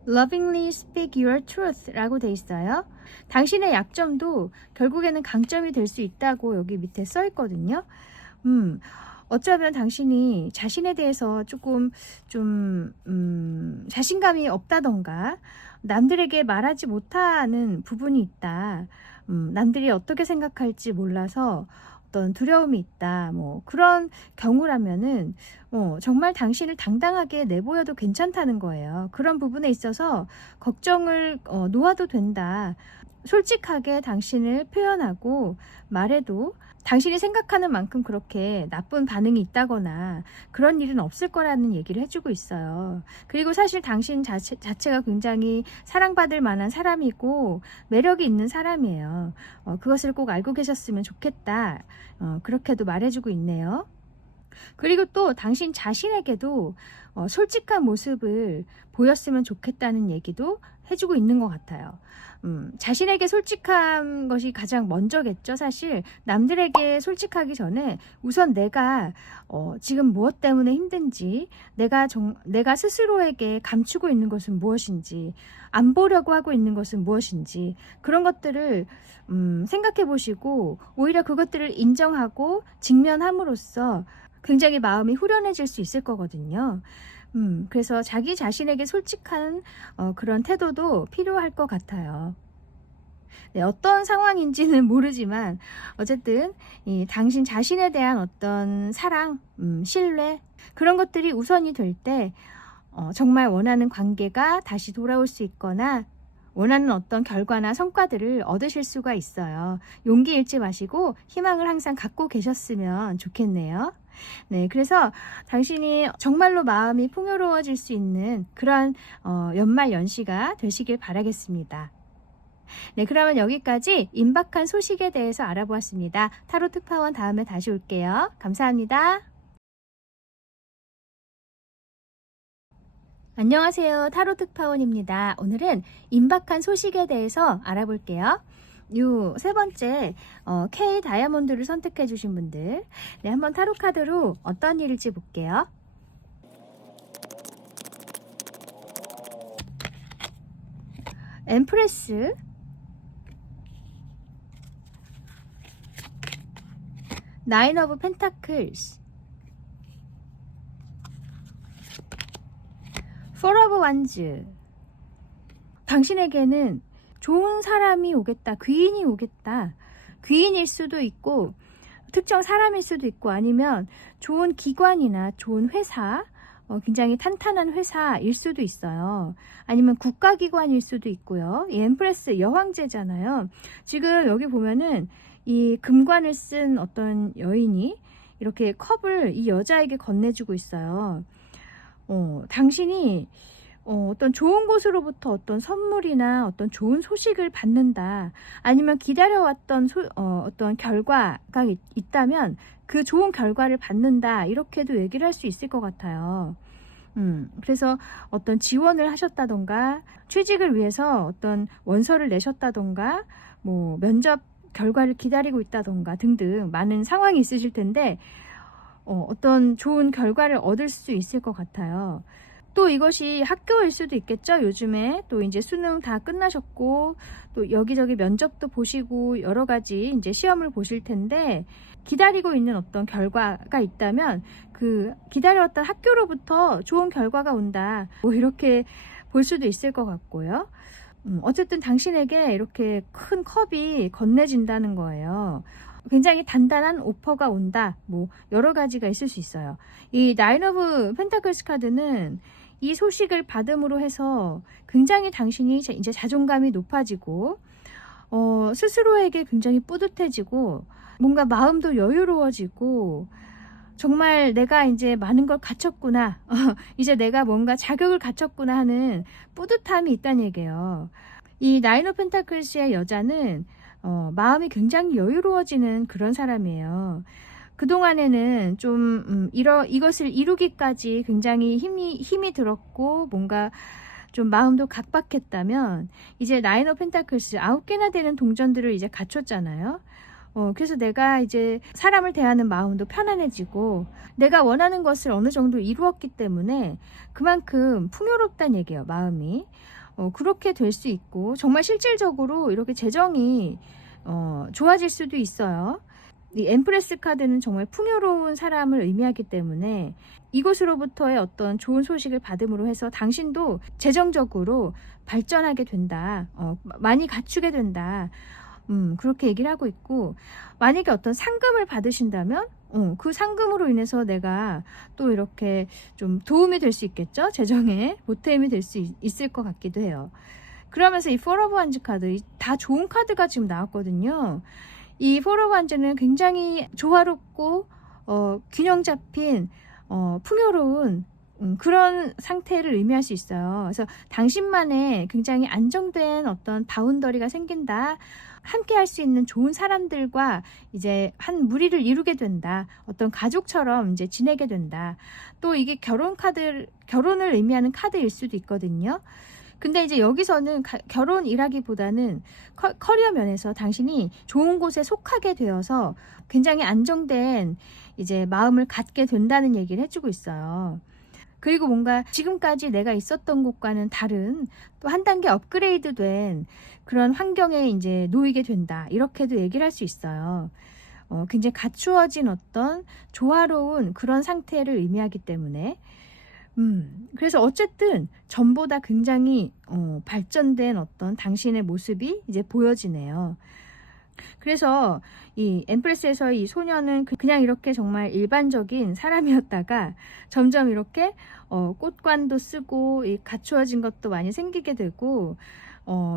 Lovingly speak your truth 라고 돼 있어요. 당신의 약점도 결국에는 강점이 될 수 있다고 여기 밑에 써 있거든요. 어쩌면 당신이 자신에 대해서 조금 자신감이 없다던가 남들에게 말하지 못하는 부분이 있다. 남들이 어떻게 생각할지 몰라서 어떤 두려움이 있다. 뭐 그런 경우라면은 정말 당신을 당당하게 내보여도 괜찮다는 거예요. 그런 부분에 있어서 걱정을 놓아도 된다. 솔직하게 당신을 표현하고 말해도 당신이 생각하는 만큼 그렇게 나쁜 반응이 있다거나 그런 일은 없을 거라는 얘기를 해주고 있어요. 그리고 사실 당신 자체가 굉장히 사랑받을 만한 사람이고 매력이 있는 사람이에요. 그것을 꼭 알고 계셨으면 좋겠다. 그렇게도 말해주고 있네요. 그리고 또 당신 자신에게도 솔직한 모습을 보였으면 좋겠다는 얘기도 해주고 있는 것 같아요. 자신에게 솔직한 것이 가장 먼저겠죠. 사실 남들에게 솔직하기 전에 우선 내가 지금 무엇 때문에 힘든지, 내가 스스로에게 감추고 있는 것은 무엇인지, 안 보려고 하고 있는 것은 무엇인지, 그런 것들을 생각해 보시고 오히려 그것들을 인정하고 직면함으로써 굉장히 마음이 후련해질 수 있을 거거든요. 그래서 자기 자신에게 솔직한 그런 태도도 필요할 것 같아요. 네, 어떤 상황인지는 모르지만 어쨌든 당신 자신에 대한 어떤 사랑, 신뢰 그런 것들이 우선이 될 때 정말 원하는 관계가 다시 돌아올 수 있거나 원하는 어떤 결과나 성과들을 얻으실 수가 있어요. 용기 잃지 마시고 희망을 항상 갖고 계셨으면 좋겠네요. 네, 그래서 당신이 정말로 마음이 풍요로워질 수 있는 그런 연말 연시가 되시길 바라겠습니다. 네, 그러면 여기까지 임박한 소식에 대해서 알아보았습니다. 타로 특파원 다음에 다시 올게요. 감사합니다. 안녕하세요. 타로 특파원입니다. 오늘은 임박한 소식에 대해서 알아볼게요. 요 세 번째 K 다이아몬드를 선택해 주신 분들, 네, 한번 타로 카드로 어떤 일일지 볼게요. 엠프레스, 나인 오브 펜타클스, 포 오브 완즈. 당신에게는 좋은 사람이 오겠다, 귀인이 오겠다. 귀인일 수도 있고 특정 사람일 수도 있고 아니면 좋은 기관이나 좋은 회사, 굉장히 탄탄한 회사일 수도 있어요. 아니면 국가기관일 수도 있고요. 이 엠프레스 여왕제잖아요. 지금 여기 보면은 이 금관을 쓴 어떤 여인이 이렇게 컵을 이 여자에게 건네주고 있어요. 당신이 어떤 좋은 곳으로부터 어떤 선물이나 어떤 좋은 소식을 받는다. 아니면 기다려왔던 어떤 결과가 있다면 그 좋은 결과를 받는다. 이렇게도 얘기를 할 수 있을 것 같아요. 그래서 어떤 지원을 하셨다던가 취직을 위해서 어떤 원서를 내셨다던가 뭐 면접 결과를 기다리고 있다던가 등등 많은 상황이 있으실 텐데 어떤 좋은 결과를 얻을 수 있을 것 같아요. 또 이것이 학교일 수도 있겠죠. 요즘에 또 이제 수능 다 끝나셨고 또 여기저기 면접도 보시고 여러 가지 이제 시험을 보실 텐데 기다리고 있는 어떤 결과가 있다면 그 기다려왔던 학교로부터 좋은 결과가 온다. 뭐 이렇게 볼 수도 있을 것 같고요. 어쨌든 당신에게 이렇게 큰 컵이 건네진다는 거예요. 굉장히 단단한 오퍼가 온다. 뭐 여러 가지가 있을 수 있어요. 이 나인 오브 펜타클스 카드는 이 소식을 받음으로 해서 굉장히 당신이 이제 자존감이 높아지고 스스로에게 굉장히 뿌듯해지고 뭔가 마음도 여유로워지고 정말 내가 이제 많은 걸 갖췄구나. 이제 내가 뭔가 자격을 갖췄구나 하는 뿌듯함이 있다는 얘기예요. 이 나인 오브 펜타클스의 여자는 마음이 굉장히 여유로워지는 그런 사람이에요. 그동안에는 좀 이것을 이루기까지 굉장히 힘이 들었고 뭔가 좀 마음도 각박했다면 이제 나인 오브 펜타클스 9개나 되는 동전들을 이제 갖췄잖아요. 그래서 내가 이제 사람을 대하는 마음도 편안해지고 내가 원하는 것을 어느 정도 이루었기 때문에 그만큼 풍요롭다는 얘기예요, 마음이. 그렇게 될 수 있고 정말 실질적으로 이렇게 재정이 좋아질 수도 있어요. 이 엠프레스 카드는 정말 풍요로운 사람을 의미하기 때문에 이곳으로부터의 어떤 좋은 소식을 받음으로 해서 당신도 재정적으로 발전하게 된다. 많이 갖추게 된다. 그렇게 얘기를 하고 있고 만약에 어떤 상금을 받으신다면 그 상금으로 인해서 내가 또 이렇게 좀 도움이 될 수 있겠죠? 재정에 보탬이 될 수 있을 것 같기도 해요. 그러면서 이 포 오브 완즈 카드 다 좋은 카드가 지금 나왔거든요. 이 포 오브 완즈는 굉장히 조화롭고 균형 잡힌 풍요로운 그런 상태를 의미할 수 있어요. 그래서 당신만의 굉장히 안정된 어떤 바운더리가 생긴다. 함께 할 수 있는 좋은 사람들과 이제 한 무리를 이루게 된다. 어떤 가족처럼 이제 지내게 된다. 또 이게 결혼을 의미하는 카드일 수도 있거든요. 근데 이제 여기서는 결혼이라기보다는 커리어 면에서 당신이 좋은 곳에 속하게 되어서 굉장히 안정된 이제 마음을 갖게 된다는 얘기를 해주고 있어요. 그리고 뭔가 지금까지 내가 있었던 곳과는 다른 또 한 단계 업그레이드 된 그런 환경에 이제 놓이게 된다. 이렇게도 얘기를 할 수 있어요. 굉장히 갖추어진 어떤 조화로운 그런 상태를 의미하기 때문에 그래서 어쨌든 전보다 굉장히 발전된 어떤 당신의 모습이 이제 보여지네요. 그래서 이 엠프레스에서 이 소녀는 그냥 이렇게 정말 일반적인 사람이었다가 점점 이렇게 꽃관도 쓰고 이 갖추어진 것도 많이 생기게 되고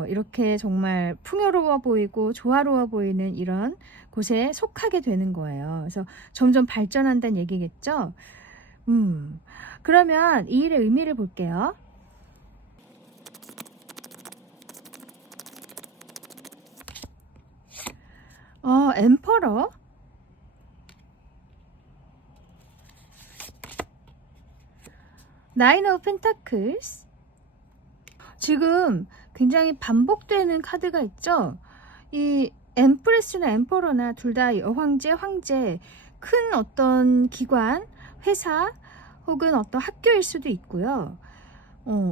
이렇게 정말 풍요로워 보이고 조화로워 보이는 이런 곳에 속하게 되는 거예요. 그래서 점점 발전한다는 얘기겠죠. 그러면 이 일의 의미를 볼게요. 엠퍼러, 나인 오브 펜타클스. 지금 굉장히 반복되는 카드가 있죠. 이 엠프레스나 엠퍼러나 둘 다 여황제, 황제, 큰 어떤 기관, 회사 혹은 어떤 학교일 수도 있고요.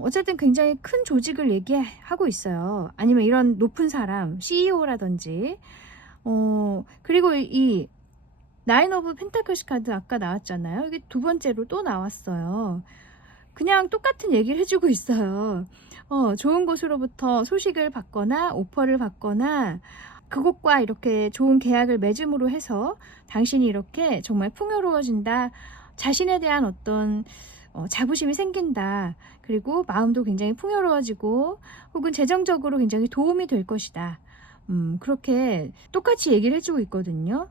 어쨌든 굉장히 큰 조직을 얘기하고 있어요. 아니면 이런 높은 사람, CEO라든지. 그리고 이 나인 오브 펜타클스 카드 아까 나왔잖아요. 이게 두 번째로 또 나왔어요. 그냥 똑같은 얘기를 해주고 있어요. 좋은 곳으로부터 소식을 받거나 오퍼를 받거나 그곳과 이렇게 좋은 계약을 맺음으로 해서 당신이 이렇게 정말 풍요로워진다. 자신에 대한 어떤 자부심이 생긴다. 그리고 마음도 굉장히 풍요로워지고 혹은 재정적으로 굉장히 도움이 될 것이다. 그렇게 똑같이 얘기를 해주고 있거든요.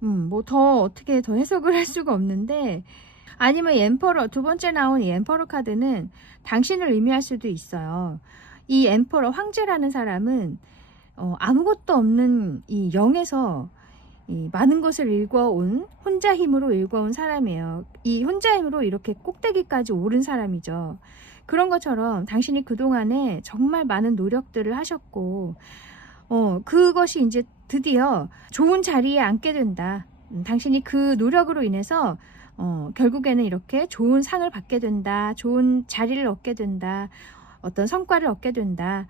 뭐 더 어떻게 더 해석을 할 수가 없는데 아니면 이 엠퍼러, 두 번째 나온 이 엠퍼러 카드는 당신을 의미할 수도 있어요. 이 엠퍼러, 황제라는 사람은 아무것도 없는 이 영에서 이 많은 것을 일궈온 혼자 힘으로 일궈온 사람이에요. 이 혼자 힘으로 이렇게 꼭대기까지 오른 사람이죠. 그런 것처럼 당신이 그동안에 정말 많은 노력들을 하셨고 그것이 이제 드디어 좋은 자리에 앉게 된다. 당신이 그 노력으로 인해서 결국에는 이렇게 좋은 상을 받게 된다. 좋은 자리를 얻게 된다. 어떤 성과를 얻게 된다.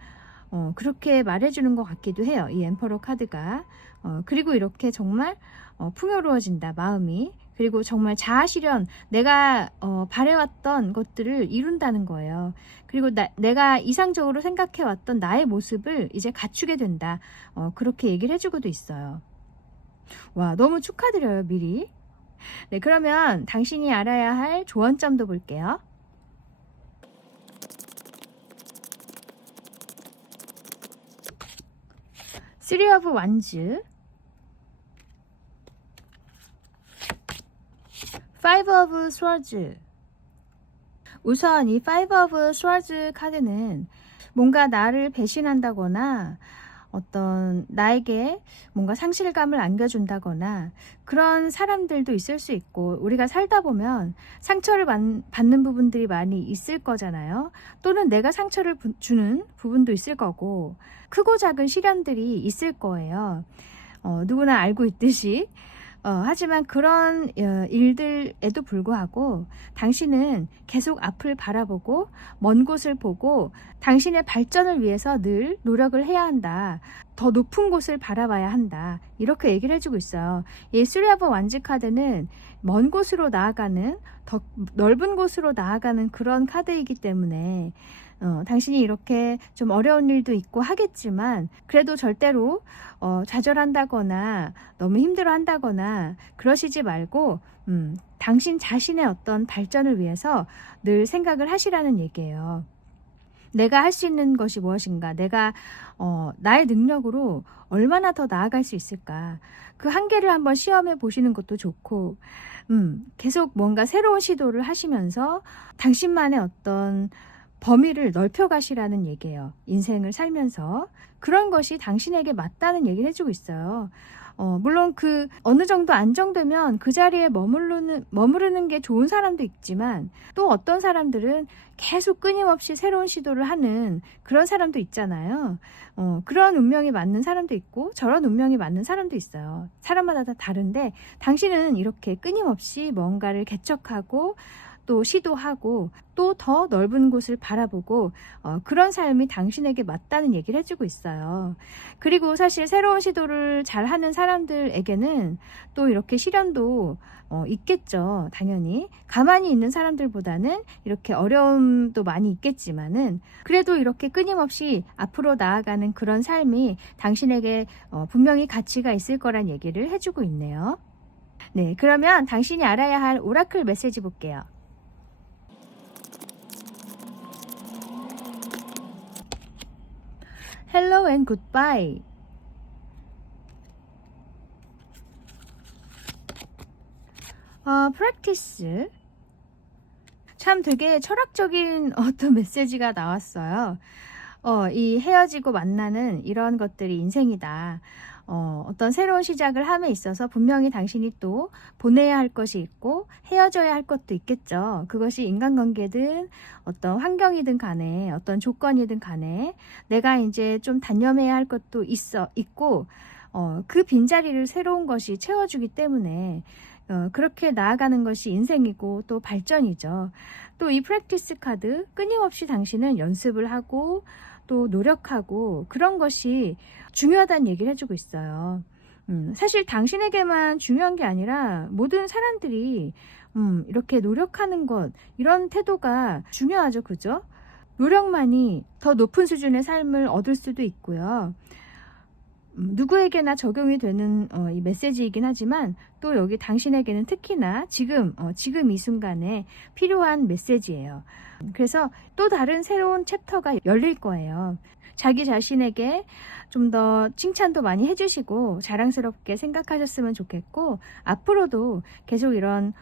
그렇게 말해주는 것 같기도 해요. 이 엠퍼러 카드가. 그리고 이렇게 정말 풍요로워진다. 마음이. 그리고 정말 자아실현, 내가 바래왔던 것들을 이룬다는 거예요. 그리고 내가 이상적으로 생각해왔던 나의 모습을 이제 갖추게 된다. 그렇게 얘기를 해주고도 있어요. 와, 너무 축하드려요, 미리. 네, 그러면 당신이 알아야 할 조언점도 볼게요. Three of Wands, Five of Swords. 우선 이 Five of Swords 카드는 뭔가 나를 배신한다거나 어떤 나에게 뭔가 상실감을 안겨준다거나 그런 사람들도 있을 수 있고, 우리가 살다 보면 상처를 받는 부분들이 많이 있을 거잖아요. 또는 내가 상처를 주는 부분도 있을 거고, 크고 작은 시련들이 있을 거예요. 누구나 알고 있듯이. 하지만 그런 일들에도 불구하고 당신은 계속 앞을 바라보고 먼 곳을 보고 당신의 발전을 위해서 늘 노력을 해야 한다. 더 높은 곳을 바라봐야 한다. 이렇게 얘기를 해주고 있어요. 이 Three of Wands 카드는 먼 곳으로 나아가는, 더 넓은 곳으로 나아가는 그런 카드이기 때문에 당신이 이렇게 좀 어려운 일도 있고 하겠지만 그래도 절대로 좌절한다거나 너무 힘들어한다거나 그러시지 말고 당신 자신의 어떤 발전을 위해서 늘 생각을 하시라는 얘기예요. 내가 할 수 있는 것이 무엇인가, 내가 나의 능력으로 얼마나 더 나아갈 수 있을까, 그 한계를 한번 시험해 보시는 것도 좋고, 계속 뭔가 새로운 시도를 하시면서 당신만의 어떤 범위를 넓혀 가시라는 얘기예요. 인생을 살면서 그런 것이 당신에게 맞다는 얘기를 해주고 있어요. 물론 그 어느 정도 안정되면 그 자리에 머무르는 게 좋은 사람도 있지만, 또 어떤 사람들은 계속 끊임없이 새로운 시도를 하는 그런 사람도 있잖아요. 그런 운명이 맞는 사람도 있고 저런 운명이 맞는 사람도 있어요. 사람마다 다 다른데 당신은 이렇게 끊임없이 뭔가를 개척하고 또 시도하고 또 더 넓은 곳을 바라보고 그런 삶이 당신에게 맞다는 얘기를 해주고 있어요. 그리고 사실 새로운 시도를 잘하는 사람들에게는 또 이렇게 시련도 있겠죠. 당연히 가만히 있는 사람들보다는 이렇게 어려움도 많이 있겠지만은 그래도 이렇게 끊임없이 앞으로 나아가는 그런 삶이 당신에게 분명히 가치가 있을 거란 얘기를 해주고 있네요. 네, 그러면 당신이 알아야 할 오라클 메시지 볼게요. Hello and goodbye. practice. 참 되게 철학적인 어떤 메시지가 나왔어요. 이 헤어지고 만나는 이런 것들이 인생이다. 어떤 새로운 시작을 함에 있어서 분명히 당신이 또 보내야 할 것이 있고 헤어져야 할 것도 있겠죠. 그것이 인간관계든 어떤 환경이든 간에 어떤 조건이든 간에 내가 이제 좀 단념해야 할 것도 있고 그 빈자리를 새로운 것이 채워주기 때문에 그렇게 나아가는 것이 인생이고 또 발전이죠. 또 이 프랙티스 카드, 끊임없이 당신은 연습을 하고 또 노력하고 그런 것이 중요하다는 얘기를 해주고 있어요. 사실 당신에게만 중요한 게 아니라 모든 사람들이 이렇게 노력하는 것, 이런 태도가 중요하죠. 그죠? 노력만이 더 높은 수준의 삶을 얻을 수도 있고요. 누구에게나 적용이 되는 이 메시지이긴 하지만 또 여기 당신에게는 특히나 지금 이 순간에 필요한 메시지예요. 그래서 또 다른 새로운 챕터가 열릴 거예요. 자기 자신에게 좀 더 칭찬도 많이 해주시고 자랑스럽게 생각하셨으면 좋겠고, 앞으로도 계속 이런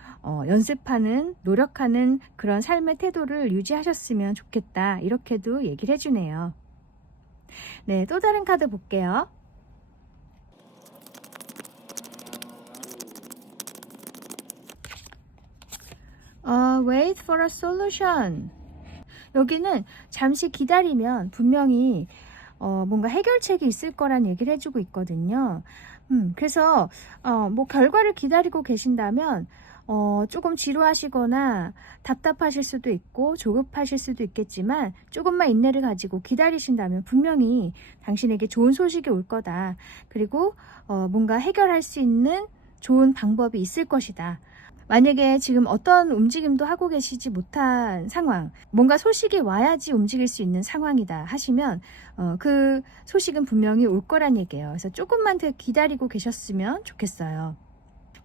연습하는, 노력하는 그런 삶의 태도를 유지하셨으면 좋겠다, 이렇게도 얘기를 해주네요. 네, 또 다른 카드 볼게요. wait for a solution. 여기는 잠시 기다리면 분명히 뭔가 해결책이 있을 거란 얘기를 해주고 있거든요. 그래서 뭐 결과를 기다리고 계신다면 조금 지루하시거나 답답하실 수도 있고 조급하실 수도 있겠지만 조금만 인내를 가지고 기다리신다면 분명히 당신에게 좋은 소식이 올 거다. 그리고 뭔가 해결할 수 있는 좋은 방법이 있을 것이다. 만약에 지금 어떤 움직임도 하고 계시지 못한 상황, 뭔가 소식이 와야지 움직일 수 있는 상황이다 하시면 그 소식은 분명히 올 거란 얘기예요. 그래서 조금만 더 기다리고 계셨으면 좋겠어요.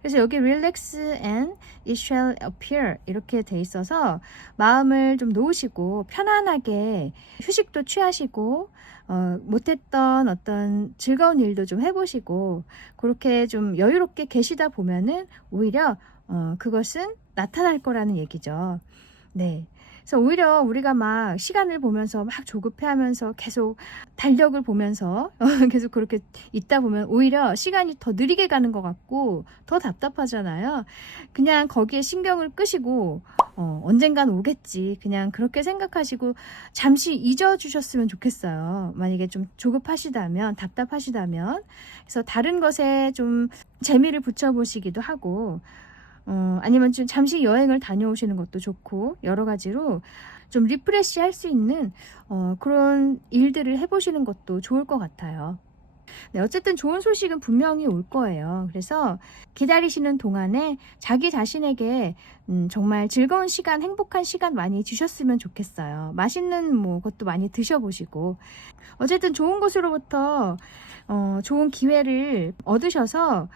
그래서 여기 relax and it shall appear 이렇게 돼 있어서 마음을 좀 놓으시고 편안하게 휴식도 취하시고 못했던 어떤 즐거운 일도 좀 해보시고 그렇게 좀 여유롭게 계시다 보면은 오히려 그것은 나타날 거라는 얘기죠. 네. 그래서 오히려 우리가 막 시간을 보면서 막 조급해하면서 계속 달력을 보면서 계속 그렇게 있다 보면 오히려 시간이 더 느리게 가는 것 같고 더 답답하잖아요. 그냥 거기에 신경을 끄시고 언젠간 오겠지. 그냥 그렇게 생각하시고 잠시 잊어주셨으면 좋겠어요. 만약에 좀 조급하시다면, 답답하시다면. 그래서 다른 것에 좀 재미를 붙여보시기도 하고 아니면 좀 잠시 여행을 다녀오시는 것도 좋고 여러 가지로 좀 리프레시 할 수 있는 그런 일들을 해보시는 것도 좋을 것 같아요. 네, 어쨌든 좋은 소식은 분명히 올 거예요. 그래서 기다리시는 동안에 자기 자신에게 정말 즐거운 시간, 행복한 시간 많이 주셨으면 좋겠어요. 맛있는 뭐 것도 많이 드셔보시고 어쨌든 좋은 곳으로부터 좋은 기회를 얻으셔서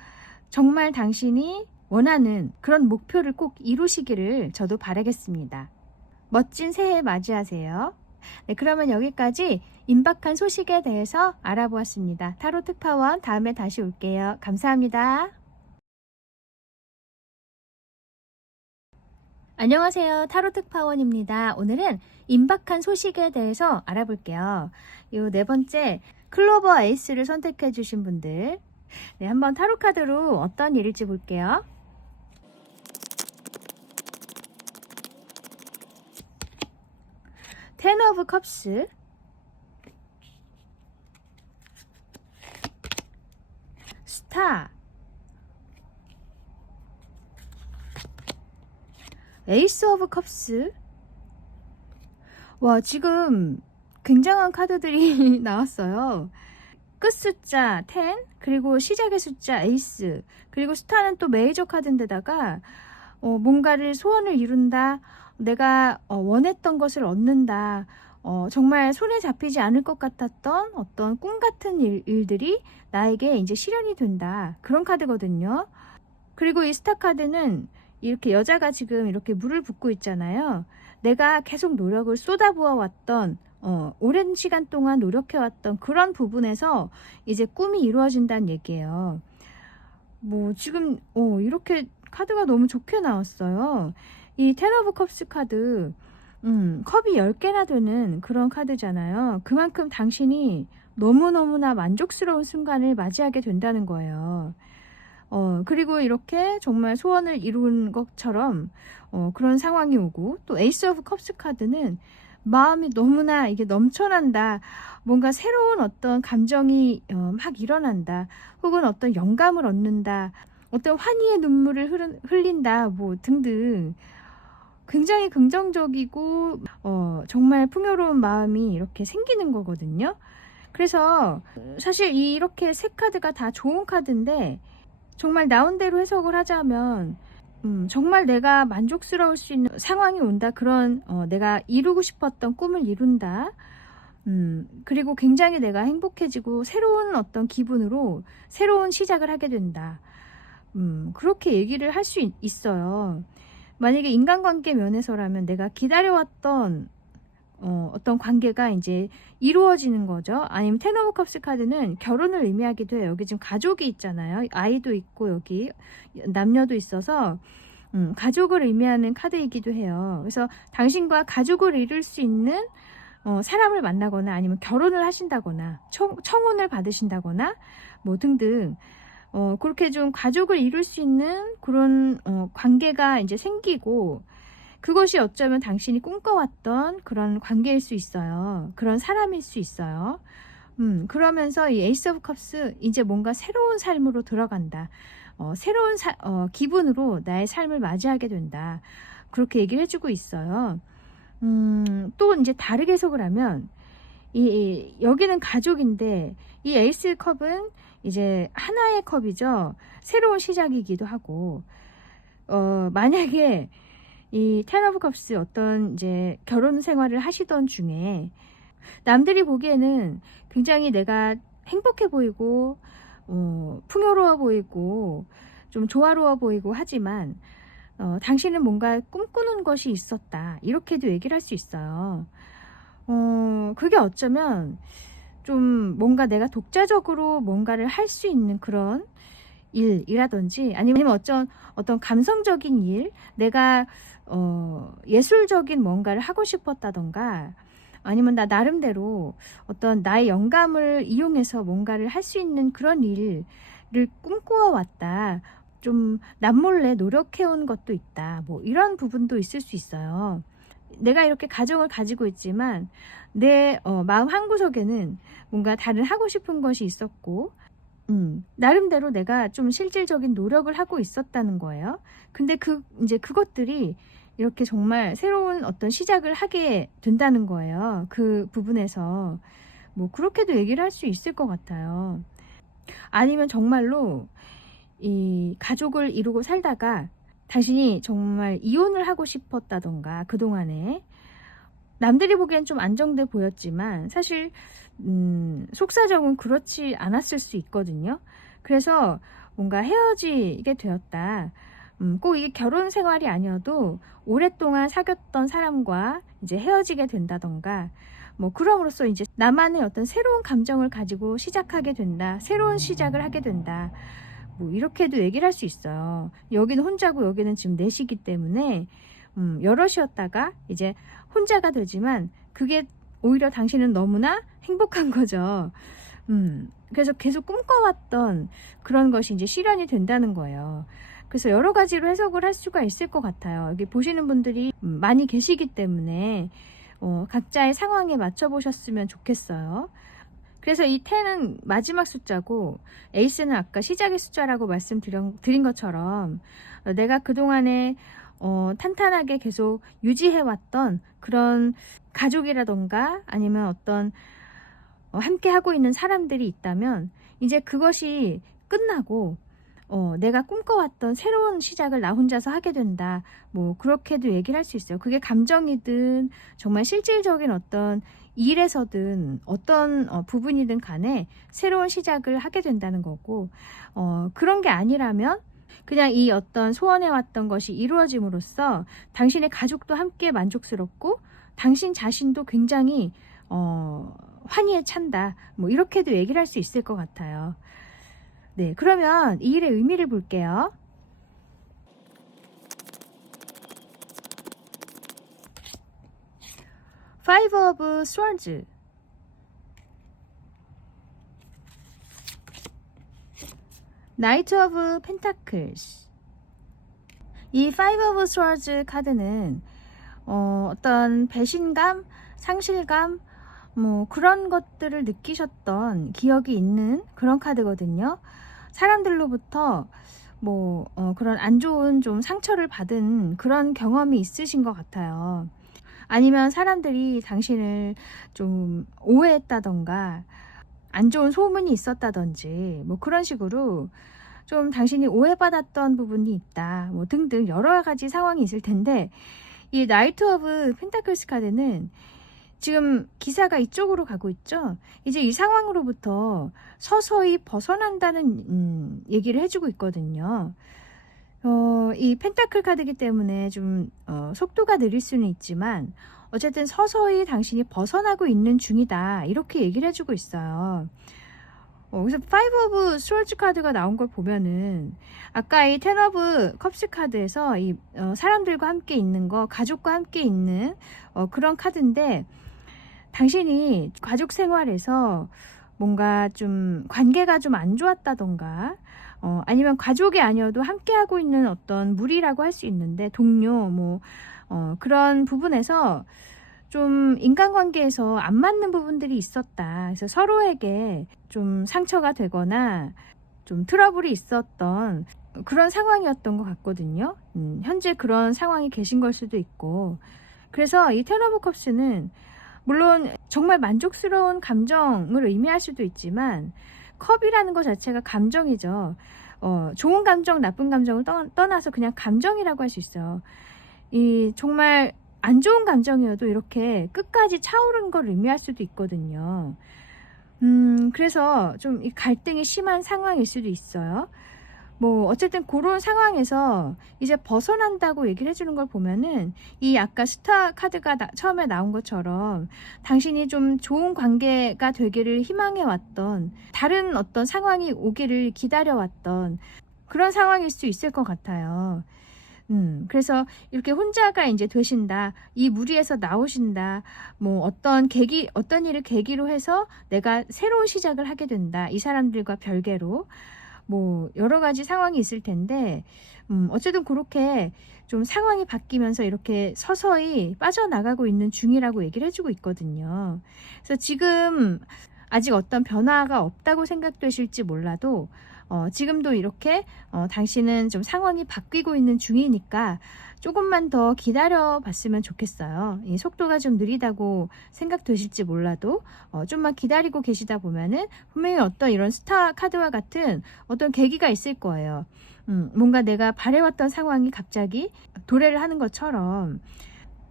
정말 당신이 원하는 그런 목표를 꼭 이루시기를 저도 바라겠습니다. 멋진 새해 맞이하세요. 네, 그러면 여기까지 임박한 소식에 대해서 알아보았습니다. 타로 특파원 다음에 다시 올게요. 감사합니다. 안녕하세요. 타로 특파원입니다. 오늘은 임박한 소식에 대해서 알아볼게요. 요 네 번째 클로버 에이스를 선택해 주신 분들 네, 한번 타로 카드로 어떤 일일지 볼게요. 텐 오브 컵스, 스타, 에이스 오브 컵스. 와, 지금 굉장한 카드들이 나왔어요. 끝 숫자 10, 그리고 시작의 숫자 에이스, 그리고 스타는 또 메이저 카드인데다가 뭔가를 소원을 이룬다, 내가 원했던 것을 얻는다, 정말 손에 잡히지 않을 것 같았던 어떤 꿈 같은 일들이 나에게 이제 실현이 된다, 그런 카드거든요. 그리고 이 스타 카드는 이렇게 여자가 지금 이렇게 물을 붓고 있잖아요. 내가 계속 노력을 쏟아부어 왔던 오랜 시간 동안 노력해왔던 그런 부분에서 이제 꿈이 이루어진다는 얘기예요. 뭐 지금 이렇게 카드가 너무 좋게 나왔어요. 이 텐 오브 컵스 카드 컵이 10개나 되는 그런 카드잖아요. 그만큼 당신이 너무너무나 만족스러운 순간을 맞이하게 된다는 거예요. 그리고 이렇게 정말 소원을 이룬 것처럼 그런 상황이 오고, 또 에이스 오브 컵스 카드는 마음이 너무나 이게 넘쳐난다, 뭔가 새로운 어떤 감정이 막 일어난다, 혹은 어떤 영감을 얻는다, 어떤 환희의 눈물을 흘린다, 뭐 등등 굉장히 긍정적이고 정말 풍요로운 마음이 이렇게 생기는 거거든요. 그래서 사실 이렇게 세 카드가 다 좋은 카드인데 정말 나온 대로 해석을 하자면 정말 내가 만족스러울 수 있는 상황이 온다, 그런 내가 이루고 싶었던 꿈을 이룬다, 그리고 굉장히 내가 행복해지고 새로운 어떤 기분으로 새로운 시작을 하게 된다, 그렇게 얘기를 할 수 있어요. 만약에 인간관계 면에서라면 내가 기다려왔던 어떤 관계가 이제 이루어지는 거죠. 아니면 텐 오브 컵스 카드는 결혼을 의미하기도 해요. 여기 지금 가족이 있잖아요. 아이도 있고 여기 남녀도 있어서 가족을 의미하는 카드이기도 해요. 그래서 당신과 가족을 이룰 수 있는 사람을 만나거나 아니면 결혼을 하신다거나 청혼을 받으신다거나 뭐 등등 그렇게 좀 가족을 이룰 수 있는 그런 관계가 이제 생기고, 그것이 어쩌면 당신이 꿈꿔왔던 그런 관계일 수 있어요. 그런 사람일 수 있어요. 그러면서 이 에이스 오브 컵스, 이제 뭔가 새로운 삶으로 들어간다, 새로운 기분으로 나의 삶을 맞이하게 된다, 그렇게 얘기를 해주고 있어요. 또 이제 다르게 해석을 하면 여기는 가족인데 이 에이스 컵은 이제 하나의 컵이죠. 새로운 시작이기도 하고, 만약에 이 텐 오브 컵스 어떤 이제 결혼 생활을 하시던 중에 남들이 보기에는 굉장히 내가 행복해 보이고 풍요로워 보이고 좀 조화로워 보이고 하지만 당신은 뭔가 꿈꾸는 것이 있었다. 이렇게도 얘기를 할 수 있어요. 그게 어쩌면 좀 뭔가 내가 독자적으로 뭔가를 할 수 있는 그런 일이라든지 아니면 어떤 감성적인 일, 내가 예술적인 뭔가를 하고 싶었다던가 아니면 나 나름대로 어떤 나의 영감을 이용해서 뭔가를 할 수 있는 그런 일을 꿈꾸어 왔다. 좀 남몰래 노력해온 것도 있다. 뭐 이런 부분도 있을 수 있어요. 내가 이렇게 가정을 가지고 있지만 내 마음 한구석에는 뭔가 다른 하고 싶은 것이 있었고 나름대로 내가 좀 실질적인 노력을 하고 있었다는 거예요. 근데 이제 그것들이 이렇게 정말 새로운 어떤 시작을 하게 된다는 거예요. 그 부분에서. 뭐, 그렇게도 얘기를 할 수 있을 것 같아요. 아니면 정말로 이 가족을 이루고 살다가 당신이 정말 이혼을 하고 싶었다던가, 그동안에. 남들이 보기엔 좀 안정돼 보였지만, 사실 속사정은 그렇지 않았을 수 있거든요. 그래서 뭔가 헤어지게 되었다. 꼭 이게 결혼 생활이 아니어도 오랫동안 사귀었던 사람과 이제 헤어지게 된다던가, 뭐 그럼으로써 이제 나만의 어떤 새로운 감정을 가지고 시작하게 된다. 새로운 시작을 하게 된다. 뭐 이렇게도 얘기를 할 수 있어요. 여기는 혼자고 여기는 지금 넷이기 때문에 여럿이었다가 이제 혼자가 되지만 그게 오히려 당신은 너무나 행복한 거죠. 그래서 계속 꿈꿔왔던 그런 것이 이제 실현이 된다는 거예요. 그래서 여러 가지로 해석을 할 수가 있을 것 같아요. 여기 보시는 분들이 많이 계시기 때문에 각자의 상황에 맞춰 보셨으면 좋겠어요. 그래서 이 10은 마지막 숫자고 에이스는 아까 시작의 숫자라고 말씀드린 것처럼 내가 그동안에 탄탄하게 계속 유지해왔던 그런 가족이라던가 아니면 어떤 함께 하고 있는 사람들이 있다면 이제 그것이 끝나고 내가 꿈꿔왔던 새로운 시작을 나 혼자서 하게 된다. 뭐 그렇게도 얘기를 할 수 있어요. 그게 감정이든 정말 실질적인 어떤 일에서든 어떤 부분이든 간에 새로운 시작을 하게 된다는 거고 그런 게 아니라면 그냥 이 어떤 소원해왔던 것이 이루어짐으로써 당신의 가족도 함께 만족스럽고 당신 자신도 굉장히 환희에 찬다. 뭐 이렇게도 얘기를 할 수 있을 것 같아요. 네, 그러면 이 일의 의미를 볼게요. Five of Swords, Knight of Pentacles. 이 Five of Swords 카드는 어떤 배신감, 상실감, 뭐 그런 것들을 느끼셨던 기억이 있는 그런 카드거든요. 사람들로부터 뭐 그런 안 좋은 좀 상처를 받은 그런 경험이 있으신 것 같아요. 아니면 사람들이 당신을 좀 오해했다던가 안 좋은 소문이 있었다든지 뭐 그런 식으로 좀 당신이 오해받았던 부분이 있다 뭐 등등 여러 가지 상황이 있을 텐데 이 나이트 오브 펜타클스 카드는 지금 기사가 이쪽으로 가고 있죠. 이제 이 상황으로부터 서서히 벗어난다는 얘기를 해주고 있거든요. 이 펜타클 카드이기 때문에 좀 속도가 느릴 수는 있지만 어쨌든 서서히 당신이 벗어나고 있는 중이다. 이렇게 얘기를 해주고 있어요. 그래서 Five of Swords 카드가 나온 걸 보면은 아까 이 Ten of Cups 카드에서 이 사람들과 함께 있는 거, 가족과 함께 있는 그런 카드인데 당신이 가족 생활에서 뭔가 좀 관계가 좀 안 좋았다던가 아니면 가족이 아니어도 함께하고 있는 어떤 무리라고 할 수 있는데 동료 뭐 그런 부분에서 좀 인간관계에서 안 맞는 부분들이 있었다. 그래서 서로에게 좀 상처가 되거나 좀 트러블이 있었던 그런 상황이었던 것 같거든요. 현재 그런 상황이 계신 걸 수도 있고 그래서 이 텐 오브 컵스는 물론 정말 만족스러운 감정을 의미할 수도 있지만 컵이라는 것 자체가 감정이죠. 좋은 감정, 나쁜 감정을 떠나서 그냥 감정이라고 할 수 있어요. 이 정말 안 좋은 감정이어도 이렇게 끝까지 차오른 걸 의미할 수도 있거든요. 그래서 좀 이 갈등이 심한 상황일 수도 있어요. 뭐 어쨌든 그런 상황에서 이제 벗어난다고 얘기를 해주는 걸 보면은 이 아까 스타 카드가 처음에 나온 것처럼 당신이 좀 좋은 관계가 되기를 희망해 왔던, 다른 어떤 상황이 오기를 기다려 왔던 그런 상황일 수 있을 것 같아요. 그래서 이렇게 혼자가 이제 되신다, 이 무리에서 나오신다, 뭐 어떤 일을 계기로 해서 내가 새로운 시작을 하게 된다, 이 사람들과 별개로. 뭐 여러 가지 상황이 있을 텐데, 어쨌든 그렇게 좀 상황이 바뀌면서 이렇게 서서히 빠져나가고 있는 중이라고 얘기를 해주고 있거든요. 그래서 지금 아직 어떤 변화가 없다고 생각되실지 몰라도 지금도 이렇게 당신은 좀 상황이 바뀌고 있는 중이니까 조금만 더 기다려 봤으면 좋겠어요. 이 속도가 좀 느리다고 생각되실지 몰라도 좀만 기다리고 계시다 보면은 분명히 어떤 이런 스타 카드와 같은 어떤 계기가 있을 거예요. 뭔가 내가 바래왔던 상황이 갑자기 도래를 하는 것처럼.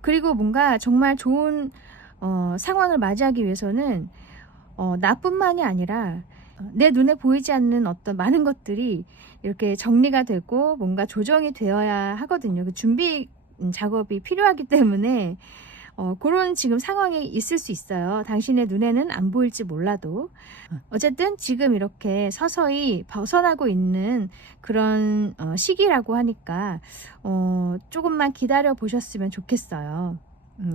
그리고 뭔가 정말 좋은 상황을 맞이하기 위해서는 나뿐만이 아니라 내 눈에 보이지 않는 어떤 많은 것들이 이렇게 정리가 되고 뭔가 조정이 되어야 하거든요. 그 준비 작업이 필요하기 때문에 그런 지금 상황이 있을 수 있어요. 당신의 눈에는 안 보일지 몰라도. 어쨌든 지금 이렇게 서서히 벗어나고 있는 그런 시기라고 하니까 조금만 기다려 보셨으면 좋겠어요.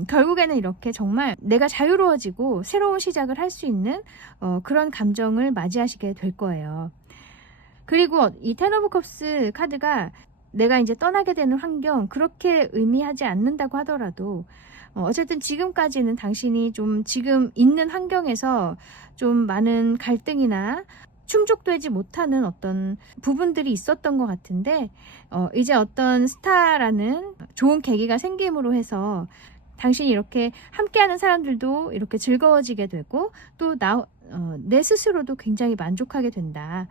결국에는 이렇게 정말 내가 자유로워지고 새로운 시작을 할 수 있는 그런 감정을 맞이하시게 될 거예요. 그리고 이 텐 오브 컵스 카드가 내가 이제 떠나게 되는 환경, 그렇게 의미하지 않는다고 하더라도 어쨌든 지금까지는 당신이 좀 지금 있는 환경에서 좀 많은 갈등이나 충족되지 못하는 어떤 부분들이 있었던 것 같은데, 이제 어떤 스타라는 좋은 계기가 생김으로 해서 당신이 이렇게 함께하는 사람들도 이렇게 즐거워지게 되고, 또 내 스스로도 굉장히 만족하게 된다.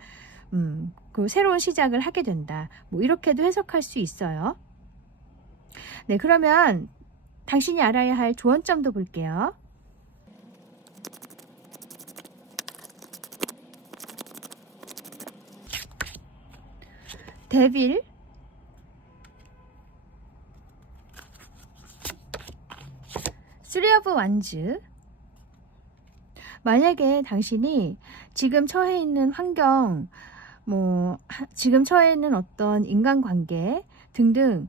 그 새로운 시작을 하게 된다. 뭐 이렇게도 해석할 수 있어요. 네, 그러면 당신이 알아야 할 조언점도 볼게요. 데빌, 쓰리 오브 완즈. 만약에 당신이 지금 처해 있는 환경, 뭐 지금 처해 있는 어떤 인간관계 등등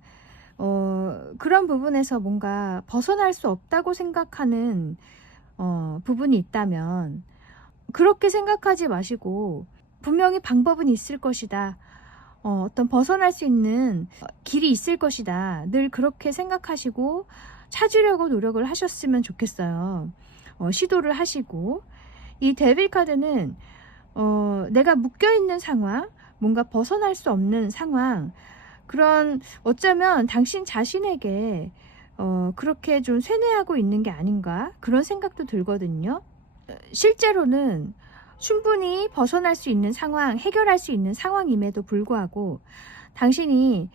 그런 부분에서 뭔가 벗어날 수 없다고 생각하는 부분이 있다면, 그렇게 생각하지 마시고 분명히 방법은 있을 것이다, 어떤 벗어날 수 있는 길이 있을 것이다, 늘 그렇게 생각하시고 찾으려고 노력을 하셨으면 좋겠어요. 시도를 하시고. 이 데빌 카드는 내가 묶여있는 상황, 뭔가 벗어날 수 없는 상황, 그런 어쩌면 당신 자신에게 그렇게 좀 쇠뇌하고 있는 게 아닌가, 그런 생각도 들거든요. 실제로는 충분히 벗어날 수 있는 상황, 해결할 수 있는 상황임에도 불구하고 당신이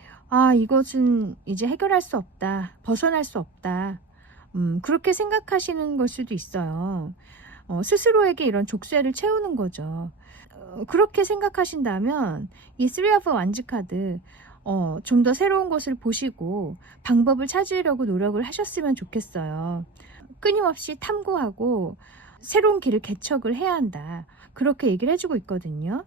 이것은 이제 해결할 수 없다, 벗어날 수 없다, 그렇게 생각하시는 걸 수도 있어요. 스스로에게 이런 족쇄를 채우는 거죠. 그렇게 생각하신다면 이 쓰리 오브 완즈 카드 좀 더 새로운 것을 보시고 방법을 찾으려고 노력을 하셨으면 좋겠어요. 끊임없이 탐구하고 새로운 길을 개척을 해야 한다, 그렇게 얘기를 해주고 있거든요.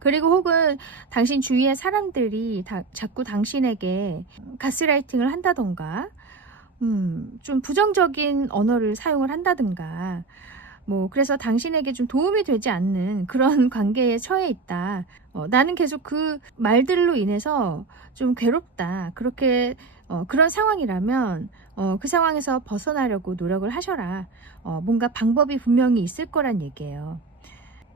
그리고 혹은 당신 주위의 사람들이 자꾸 당신에게 가스라이팅을 한다던가, 좀 부정적인 언어를 사용을 한다든가, 뭐 그래서 당신에게 좀 도움이 되지 않는 그런 관계에 처해 있다, 나는 계속 그 말들로 인해서 좀 괴롭다, 그렇게 그런 상황이라면 그 상황에서 벗어나려고 노력을 하셔라. 뭔가 방법이 분명히 있을 거란 얘기예요.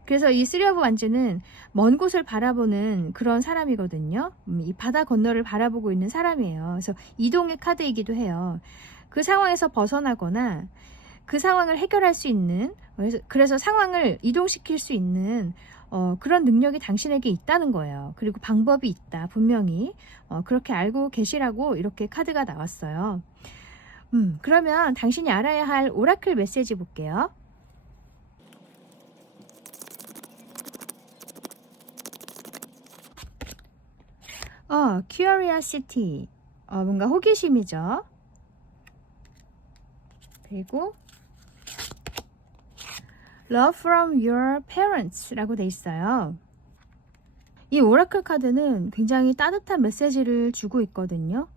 그래서 이 쓰리 오브 완즈는 먼 곳을 바라보는 그런 사람이거든요. 이 바다 건너를 바라보고 있는 사람이에요. 그래서 이동의 카드이기도 해요. 그 상황에서 벗어나거나 그 상황을 해결할 수 있는, 그래서 상황을 이동시킬 수 있는 그런 능력이 당신에게 있다는 거예요. 그리고 방법이 있다, 분명히. 그렇게 알고 계시라고 이렇게 카드가 나왔어요. 그러면 당신이 알아야 할 오라클 메시지 볼게요. curiosity. 뭔가 호기심이죠. 그리고 love from your parents 라고 돼 있어요. 이 오라클 카드는 굉장히 따뜻한 메시지를 주고 있거든요.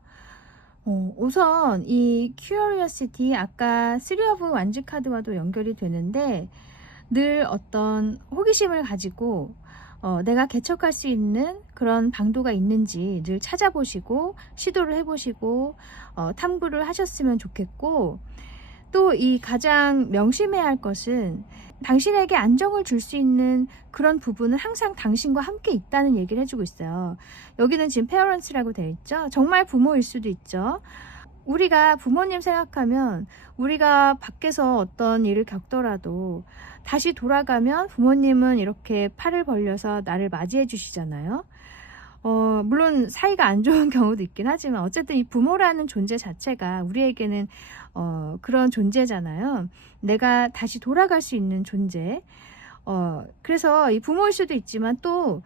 우선 이 curiosity 아까 3 of wands 카드와도 연결이 되는데 늘 어떤 호기심을 가지고 내가 개척할 수 있는 그런 방도가 있는지 늘 찾아보시고 시도를 해보시고 탐구를 하셨으면 좋겠고, 또 이 가장 명심해야 할 것은 당신에게 안정을 줄 수 있는 그런 부분은 항상 당신과 함께 있다는 얘기를 해주고 있어요. 여기는 지금 parents라고 되어 있죠. 정말 부모일 수도 있죠. 우리가 부모님 생각하면 우리가 밖에서 어떤 일을 겪더라도 다시 돌아가면 부모님은 이렇게 팔을 벌려서 나를 맞이해 주시잖아요. 물론 사이가 안 좋은 경우도 있긴 하지만 어쨌든 이 부모라는 존재 자체가 우리에게는 그런 존재잖아요. 내가 다시 돌아갈 수 있는 존재. 그래서 이 부모일 수도 있지만 또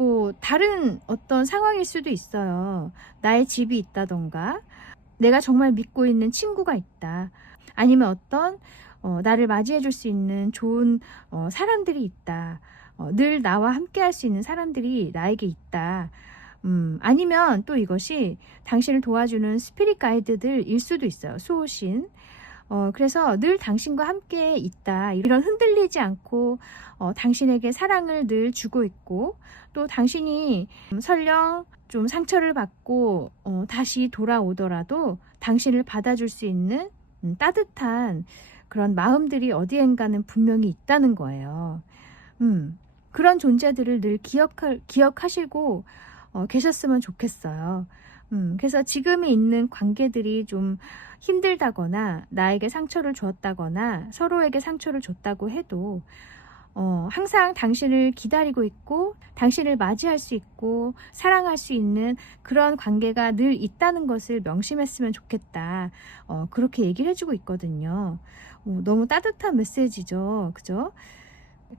뭐 다른 어떤 상황일 수도 있어요. 나의 집이 있다던가 내가 정말 믿고 있는 친구가 있다. 아니면 어떤 나를 맞이해 줄 수 있는 좋은 사람들이 있다. 늘 나와 함께 할 수 있는 사람들이 나에게 있다. 아니면 또 이것이 당신을 도와주는 스피릿 가이드들일 수도 있어요. 수호신. 그래서 늘 당신과 함께 있다. 이런 흔들리지 않고 당신에게 사랑을 늘 주고 있고, 또 당신이 설령 좀 상처를 받고 다시 돌아오더라도 당신을 받아줄 수 있는 따뜻한 그런 마음들이 어디엔가는 분명히 있다는 거예요. 그런 존재들을 늘 기억하시고 계셨으면 좋겠어요. 그래서 지금에 있는 관계들이 좀 힘들다거나 나에게 상처를 주었다거나 서로에게 상처를 줬다고 해도 항상 당신을 기다리고 있고 당신을 맞이할 수 있고 사랑할 수 있는 그런 관계가 늘 있다는 것을 명심했으면 좋겠다. 그렇게 얘기를 해주고 있거든요. 너무 따뜻한 메시지죠. 그죠?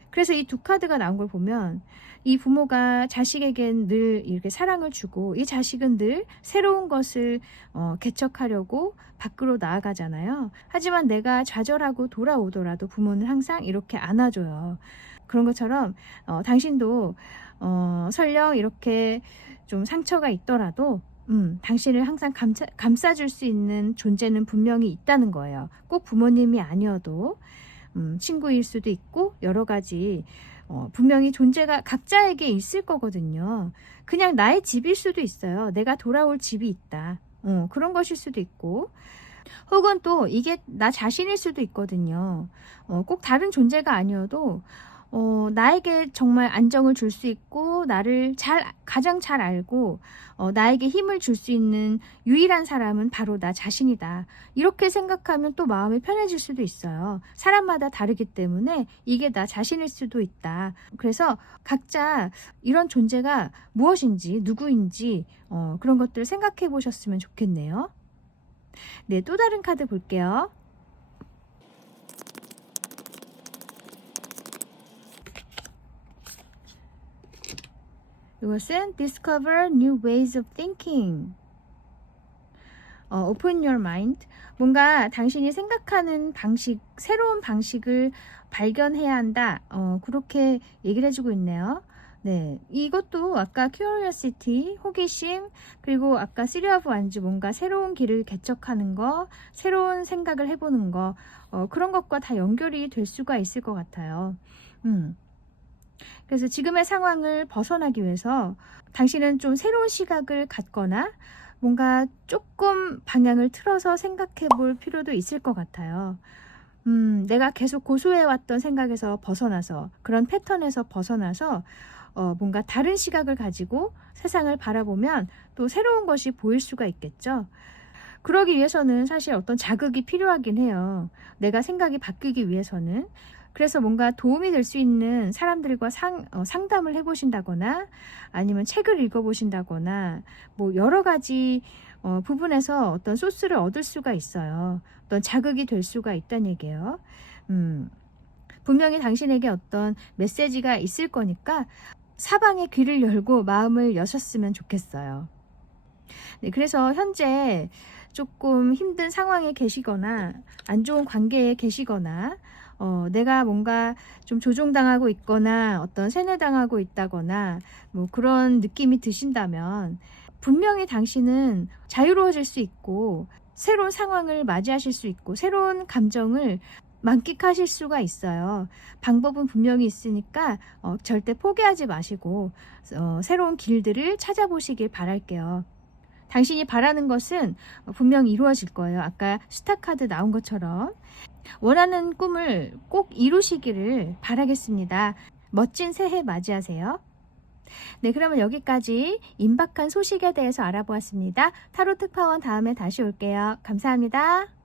그래서 이 두 카드가 나온 걸 보면 이 부모가 자식에겐 늘 이렇게 사랑을 주고 이 자식은 늘 새로운 것을 개척하려고 밖으로 나아가잖아요. 하지만 내가 좌절하고 돌아오더라도 부모는 항상 이렇게 안아줘요. 그런 것처럼 당신도 설령 이렇게 좀 상처가 있더라도 당신을 항상 감싸줄 수 있는 존재는 분명히 있다는 거예요. 꼭 부모님이 아니어도 친구일 수도 있고 여러 가지 분명히 존재가 각자에게 있을 거거든요. 그냥 나의 집일 수도 있어요. 내가 돌아올 집이 있다. 그런 것일 수도 있고, 혹은 또 이게 나 자신일 수도 있거든요. 꼭 다른 존재가 아니어도 나에게 정말 안정을 줄 수 있고 나를 가장 잘 알고 나에게 힘을 줄 수 있는 유일한 사람은 바로 나 자신이다. 이렇게 생각하면 또 마음이 편해질 수도 있어요. 사람마다 다르기 때문에 이게 나 자신일 수도 있다. 그래서 각자 이런 존재가 무엇인지 누구인지 그런 것들을 생각해 보셨으면 좋겠네요. 네, 또 다른 카드 볼게요. 이것은 Discover New Ways of Thinking. Open your mind. 뭔가 당신이 생각하는 방식, 새로운 방식을 발견해야 한다. 그렇게 얘기를 해주고 있네요. 네, 이것도 아까 Curiosity, 호기심, 그리고 아까 3 of Wands 뭔가 새로운 길을 개척하는 거, 새로운 생각을 해보는 거, 그런 것과 다 연결이 될 수가 있을 것 같아요. 그래서 지금의 상황을 벗어나기 위해서 당신은 좀 새로운 시각을 갖거나 뭔가 조금 방향을 틀어서 생각해 볼 필요도 있을 것 같아요. 내가 계속 고수해왔던 생각에서 벗어나서, 그런 패턴에서 벗어나서 뭔가 다른 시각을 가지고 세상을 바라보면 또 새로운 것이 보일 수가 있겠죠. 그러기 위해서는 사실 어떤 자극이 필요하긴 해요. 내가 생각이 바뀌기 위해서는. 그래서 뭔가 도움이 될 수 있는 사람들과 상담을 해보신다거나 아니면 책을 읽어보신다거나 뭐 여러 가지 부분에서 어떤 소스를 얻을 수가 있어요. 어떤 자극이 될 수가 있다는 얘기예요. 분명히 당신에게 어떤 메시지가 있을 거니까 사방에 귀를 열고 마음을 여셨으면 좋겠어요. 네, 그래서 현재 조금 힘든 상황에 계시거나 안 좋은 관계에 계시거나 내가 뭔가 좀 조종당하고 있거나 어떤 세뇌당하고 있다거나 뭐 그런 느낌이 드신다면 분명히 당신은 자유로워질 수 있고 새로운 상황을 맞이하실 수 있고 새로운 감정을 만끽하실 수가 있어요. 방법은 분명히 있으니까 절대 포기하지 마시고 새로운 길들을 찾아보시길 바랄게요. 당신이 바라는 것은 분명히 이루어질 거예요. 아까 스타카드 나온 것처럼 원하는 꿈을 꼭 이루시기를 바라겠습니다. 멋진 새해 맞이하세요. 네, 그러면 여기까지 임박한 소식에 대해서 알아보았습니다. 타로 특파원 다음에 다시 올게요. 감사합니다.